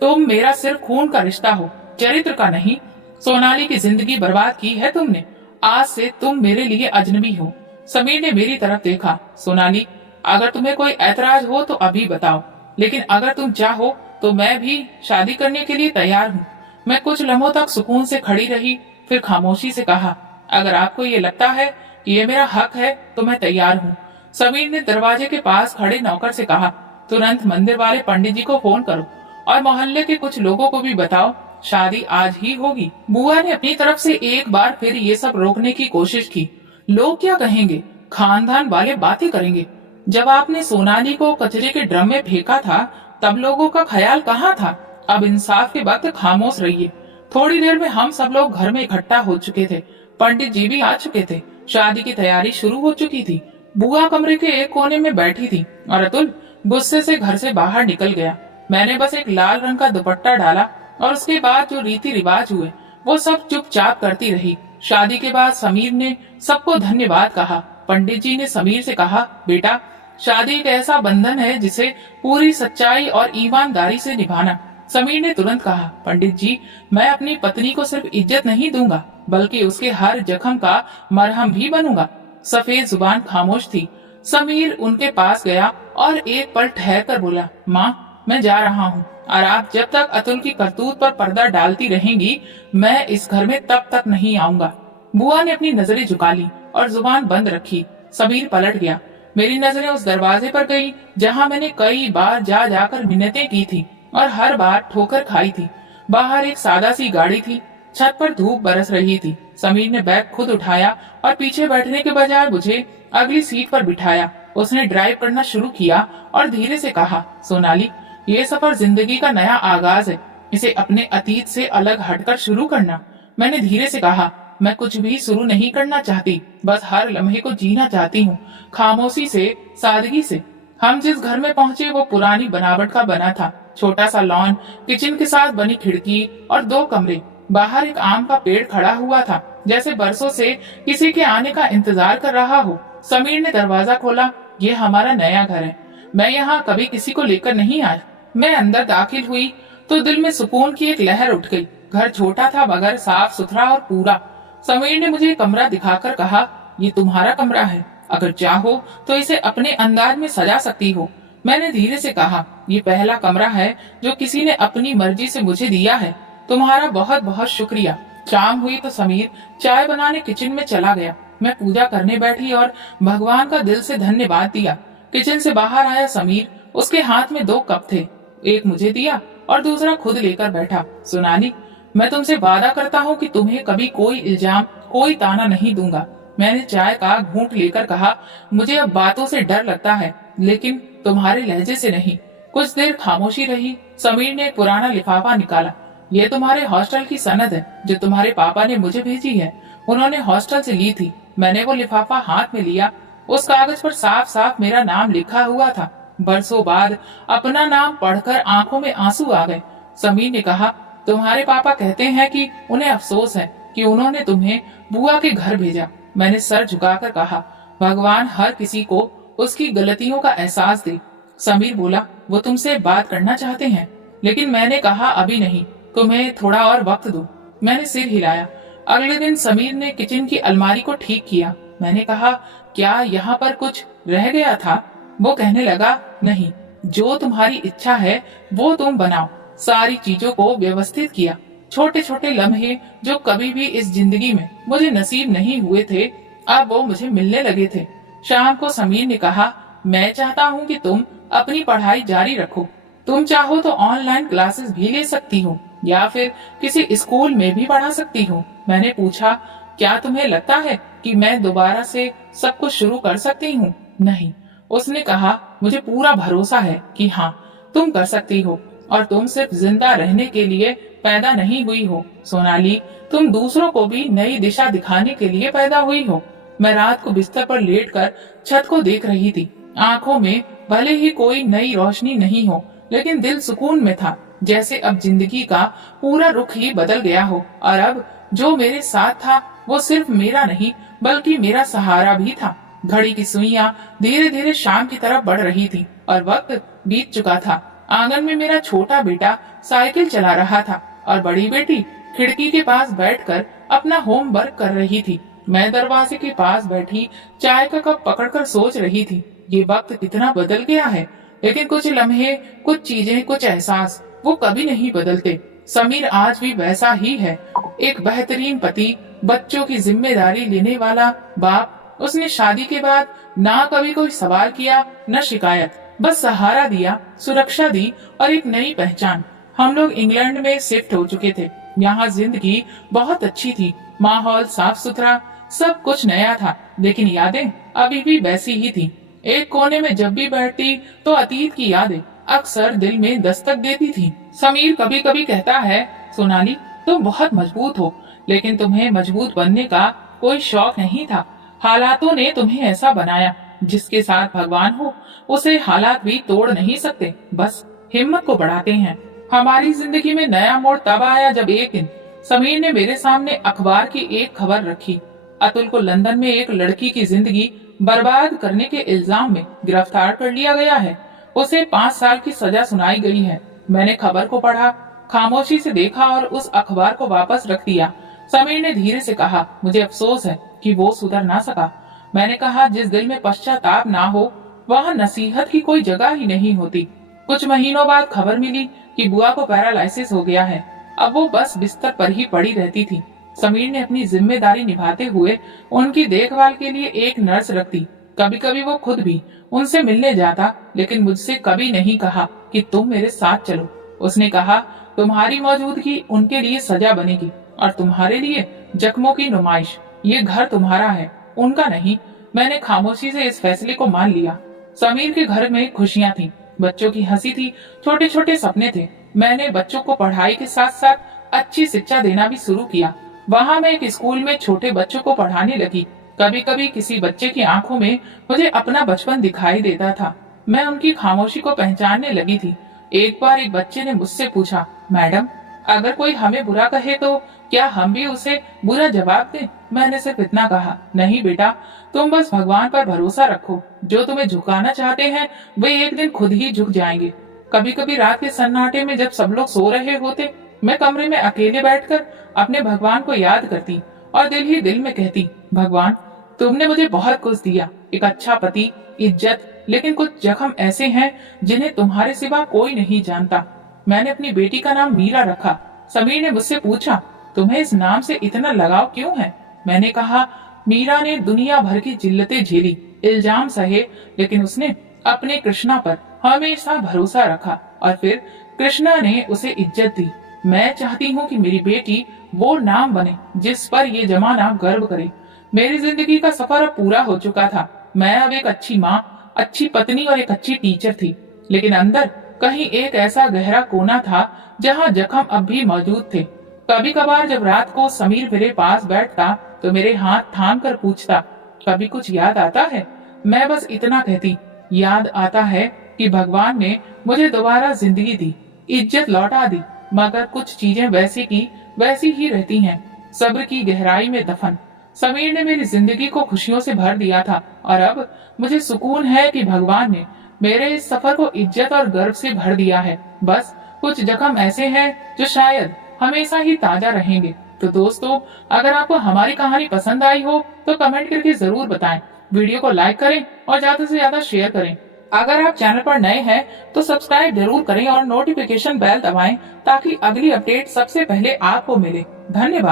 तुम मेरा सिर्फ खून का रिश्ता हो, चरित्र का नहीं। सोनाली की जिंदगी बर्बाद की है तुमने, आज से तुम मेरे लिए अजनबी हो। समीर ने मेरी तरफ देखा। सोनाली, अगर तुम्हें कोई ऐतराज हो तो अभी बताओ, लेकिन अगर तुम चाहो तो मैं भी शादी करने के लिए तैयार हूँ। मैं कुछ लम्हों तक सुकून से खड़ी रही, फिर खामोशी से कहा, अगर आपको ये लगता है कि ये मेरा हक है तो मैं तैयार हूँ। समीर ने दरवाजे के पास खड़े नौकर से कहा, तुरंत मंदिर वाले पंडित जी को फोन करो और मोहल्ले के कुछ लोगों को भी बताओ, शादी आज ही होगी। बुआ ने अपनी तरफ से एक बार फिर ये सब रोकने की कोशिश की। लोग क्या कहेंगे? खानदान वाले बातें करेंगे। जब आपने सोनाली को कचरे के ड्रम में फेंका था तब लोगों का ख्याल कहाँ था? अब इंसाफ के वक्त खामोश रहिए। थोड़ी देर में हम सब लोग घर में इकट्ठा हो चुके थे, पंडित जी भी आ चुके थे, शादी की तैयारी शुरू हो चुकी थी। बुआ कमरे के एक कोने में बैठी थी और अतुल गुस्से से घर से बाहर निकल गया। मैंने बस एक लाल रंग का दुपट्टा डाला और उसके बाद जो रीति रिवाज हुए वो सब चुपचाप करती रही। शादी के बाद समीर ने सबको धन्यवाद कहा। पंडित जी ने समीर से कहा, बेटा, शादी एक ऐसा बंधन है जिसे पूरी सच्चाई और ईमानदारी से निभाना। समीर ने तुरंत कहा, पंडित जी, मैं अपनी पत्नी को सिर्फ इज्जत नहीं दूंगा, बल्कि उसके हर जख्म का मरहम भी बनूंगा। सफेद जुबान खामोश थी। समीर उनके पास गया और एक पल ठहर कर बोला, माँ, मैं जा रहा हूँ और आप जब तक अतुल की करतूत पर पर्दा डालती रहेंगी, मैं इस घर में तब तक नहीं आऊंगा। बुआ ने अपनी नजरें झुका ली और जुबान बंद रखी। समीर पलट गया। मेरी नजरें उस दरवाजे पर गई जहाँ मैंने कई बार जा जाकर मिन्नतें की थी और हर बार ठोकर खाई थी। बाहर एक सादा सी गाड़ी थी, छत पर धूप बरस रही थी। समीर ने बैग खुद उठाया और पीछे बैठने के बजाय मुझे अगली सीट पर बिठाया। उसने ड्राइव करना शुरू किया और धीरे से कहा, सोनाली, ये सफर जिंदगी का नया आगाज है, इसे अपने अतीत से अलग हटकर शुरू करना। मैंने धीरे से कहा, मैं कुछ भी शुरू नहीं करना चाहती, बस हर लम्हे को जीना चाहती हूँ, खामोशी से, सादगी से। हम जिस घर में पहुँचे वो पुरानी बनावट का बना था। छोटा सा लॉन, किचन के साथ बनी खिड़की और 2 कमरे। बाहर एक आम का पेड़ खड़ा हुआ था, जैसे बरसों से किसी के आने का इंतजार कर रहा हो। समीर ने दरवाजा खोला। ये हमारा नया घर है, मैं यहाँ कभी किसी को लेकर नहीं आया। मैं अंदर दाखिल हुई तो दिल में सुकून की एक लहर उठ गई। घर छोटा था मगर साफ सुथरा और पूरा। समीर ने मुझे कमरा दिखाकर कहा, ये तुम्हारा कमरा है, अगर चाहो तो इसे अपने अंदाज में सजा सकती हो। मैंने धीरे से कहा, ये पहला कमरा है जो किसी ने अपनी मर्जी से मुझे दिया है। तुम्हारा बहुत बहुत शुक्रिया। शाम हुई तो समीर चाय बनाने किचन में चला गया। मैं पूजा करने बैठी और भगवान का दिल से धन्यवाद दिया। किचन से बाहर आया समीर, उसके हाथ में 2 कप थे, एक मुझे दिया और दूसरा खुद लेकर बैठा। सोनाली, मैं तुमसे वादा करता हूँ कि तुम्हें कभी कोई इल्जाम, कोई ताना नहीं दूंगा। मैंने चाय का घूंट लेकर कहा, मुझे अब बातों से डर लगता है, लेकिन तुम्हारे लहजे से नहीं। कुछ देर खामोशी रही। समीर ने एक पुराना लिफाफा निकाला। ये तुम्हारे हॉस्टल की सनद है जो तुम्हारे पापा ने मुझे भेजी है, उन्होंने हॉस्टल से ली थी। मैंने वो लिफाफा हाथ में लिया। उस कागज पर साफ साफ मेरा नाम लिखा हुआ था। बरसों बाद अपना नाम पढ़कर आंखों में आंसू आ गए। समीर ने कहा, तुम्हारे पापा कहते हैं कि उन्हें अफसोस है कि उन्होंने तुम्हें बुआ के घर भेजा। मैंने सर झुकाकर कहा, भगवान हर किसी को उसकी गलतियों का एहसास दे। समीर बोला, वो तुमसे बात करना चाहते हैं। लेकिन मैंने कहा, अभी नहीं, तुम्हें थोड़ा और वक्त दो। मैंने सिर हिलाया। अगले दिन समीर ने किचन की अलमारी को ठीक किया। मैंने कहा, क्या यहाँ पर कुछ रह गया था? वो कहने लगा, नहीं, जो तुम्हारी इच्छा है वो तुम बनाओ। सारी चीजों को व्यवस्थित किया। छोटे छोटे लम्हे जो कभी भी इस जिंदगी में मुझे नसीब नहीं हुए थे, अब वो मुझे मिलने लगे थे। शाम को समीर ने कहा, मैं चाहता हूँ कि तुम अपनी पढ़ाई जारी रखो। तुम चाहो तो ऑनलाइन क्लासेस भी ले सकती हो या फिर किसी स्कूल में भी पढ़ा सकती हो। मैंने पूछा, क्या तुम्हें लगता है कि मैं दोबारा से सब कुछ शुरू कर सकती हूँ? नहीं। उसने कहा, मुझे पूरा भरोसा है कि हाँ, तुम कर सकती हो और तुम सिर्फ जिंदा रहने के लिए पैदा नहीं हुई हो सोनाली, तुम दूसरों को भी नई दिशा दिखाने के लिए पैदा हुई हो। मैं रात को बिस्तर पर लेटकर छत को देख रही थी। आंखों में भले ही कोई नई रोशनी नहीं हो, लेकिन दिल सुकून में था, जैसे अब जिंदगी का पूरा रुख ही बदल गया हो। और अब जो मेरे साथ था वो सिर्फ मेरा नहीं बल्कि मेरा सहारा भी था। घड़ी की सुइयां धीरे धीरे शाम की तरफ बढ़ रही थी और वक्त बीत चुका था। आंगन में मेरा छोटा बेटा साइकिल चला रहा था और बड़ी बेटी खिड़की के पास बैठकर अपना होमवर्क कर रही थी। मैं दरवाजे के पास बैठी चाय का कप पकड़कर सोच रही थी, ये वक्त कितना बदल गया है। लेकिन कुछ लम्हे, कुछ चीजें, कुछ एहसास वो कभी नहीं बदलते। समीर आज भी वैसा ही है, एक बेहतरीन पति, बच्चों की जिम्मेदारी लेने वाला बाप। उसने शादी के बाद ना कभी कोई सवाल किया न शिकायत, बस सहारा दिया, सुरक्षा दी और एक नई पहचान। हम लोग इंग्लैंड में शिफ्ट हो चुके थे। यहाँ जिंदगी बहुत अच्छी थी, माहौल साफ सुथरा, सब कुछ नया था, लेकिन यादें अभी भी वैसी ही थी। एक कोने में जब भी बैठती तो अतीत की यादें अक्सर दिल में दस्तक देती थी। समीर कभी कभी कहता है, सोनाली तुम बहुत मजबूत हो, लेकिन तुम्हें मजबूत बनने का कोई शौक नहीं था। हालातों ने तुम्हें ऐसा बनाया। जिसके साथ भगवान हो उसे हालात भी तोड़ नहीं सकते, बस हिम्मत को बढ़ाते हैं। हमारी जिंदगी में नया मोड़ तब आया जब एक दिन समीर ने मेरे सामने अखबार की एक खबर रखी। अतुल को लंदन में एक लड़की की जिंदगी बर्बाद करने के इल्जाम में गिरफ्तार कर लिया गया है। उसे 5 साल की सजा सुनाई गई है। मैंने खबर को पढ़ा, खामोशी से देखा और उस अखबार को वापस रख दिया। समीर ने धीरे से कहा, मुझे अफसोस है कि वो सुधर ना सका। मैंने कहा, जिस दिल में पश्चाताप ना हो वहाँ नसीहत की कोई जगह ही नहीं होती। कुछ महीनों बाद खबर मिली कि बुआ को पैरालाइसिस हो गया है। अब वो बस बिस्तर पर ही पड़ी रहती थी। समीर ने अपनी जिम्मेदारी निभाते हुए उनकी देखभाल के लिए एक नर्स रख दी। कभी कभी वो खुद भी उनसे मिलने जाता, लेकिन मुझसे कभी नहीं कहा कि तुम मेरे साथ चलो। उसने कहा, तुम्हारी मौजूदगी उनके लिए सजा बनेगी और तुम्हारे लिए जख्मों की नुमाइश। ये घर तुम्हारा है, उनका नहीं। मैंने खामोशी से इस फैसले को मान लिया। समीर के घर में खुशियां थी, बच्चों की हंसी थी, छोटे छोटे सपने थे। मैंने बच्चों को पढ़ाई के साथ साथ अच्छी शिक्षा देना भी शुरू किया। वहाँ मैं एक स्कूल में छोटे बच्चों को पढ़ाने लगी। कभी कभी किसी बच्चे की आंखों में मुझे अपना बचपन दिखाई देता था। मैं उनकी खामोशी को पहचानने लगी थी। एक बार एक बच्चे ने मुझसे पूछा, मैडम अगर कोई हमें बुरा कहे तो क्या हम भी उसे बुरा जवाब दें? मैंने सिर्फ इतना कहा, नहीं बेटा, तुम बस भगवान पर भरोसा रखो। जो तुम्हें झुकाना चाहते हैं वे एक दिन खुद ही झुक जाएंगे। कभी कभी रात के सन्नाटे में जब सब लोग सो रहे होते, मैं कमरे में अकेले बैठकर अपने भगवान को याद करती और दिल ही दिल में कहती, भगवान तुमने मुझे बहुत कुछ दिया, एक अच्छा पति, इज्जत, लेकिन कुछ जख्म ऐसे हैं जिन्हें तुम्हारे सिवा कोई नहीं जानता। मैंने अपनी बेटी का नाम मीरा रखा। समीर ने मुझसे पूछा, तुम्हें इस नाम से इतना लगाव क्यों है? मैंने कहा, मीरा ने दुनिया भर की जिल्लतें झेली, इल्जाम सहे, लेकिन उसने अपने कृष्णा पर हमेशा भरोसा रखा और फिर कृष्णा ने उसे इज्जत दी। मैं चाहती हूँ कि मेरी बेटी वो नाम बने जिस पर ये जमाना गर्व करे। मेरी जिंदगी का सफर अब पूरा हो चुका था। मैं अब एक अच्छी माँ, अच्छी पत्नी और एक अच्छी टीचर थी, लेकिन अंदर कहीं एक ऐसा गहरा कोना था जहाँ जख्म अब भी मौजूद थे। कभी कभार जब रात को समीर मेरे पास बैठता तो मेरे हाथ थाम कर पूछता, कभी कुछ याद आता है? मैं बस इतना कहती, याद आता है कि भगवान ने मुझे दोबारा जिंदगी दी, इज्जत लौटा दी, मगर कुछ चीजें वैसी की वैसी ही रहती हैं, सब्र की गहराई में दफन। समीर ने मेरी जिंदगी को खुशियों से भर दिया था और अब मुझे सुकून है कि भगवान ने मेरे इस सफर को इज्जत और गर्व से भर दिया है। बस कुछ जख्म ऐसे हैं जो शायद हमेशा ही ताजा रहेंगे। तो दोस्तों, अगर आपको हमारी कहानी पसंद आई हो तो कमेंट करके जरूर बताएं, वीडियो को लाइक करें और ज्यादा से ज्यादा शेयर करें। अगर आप चैनल पर नए हैं तो सब्सक्राइब जरूर करें और नोटिफिकेशन बेल दबाएं ताकि अगली अपडेट सबसे पहले आपको मिले। धन्यवाद।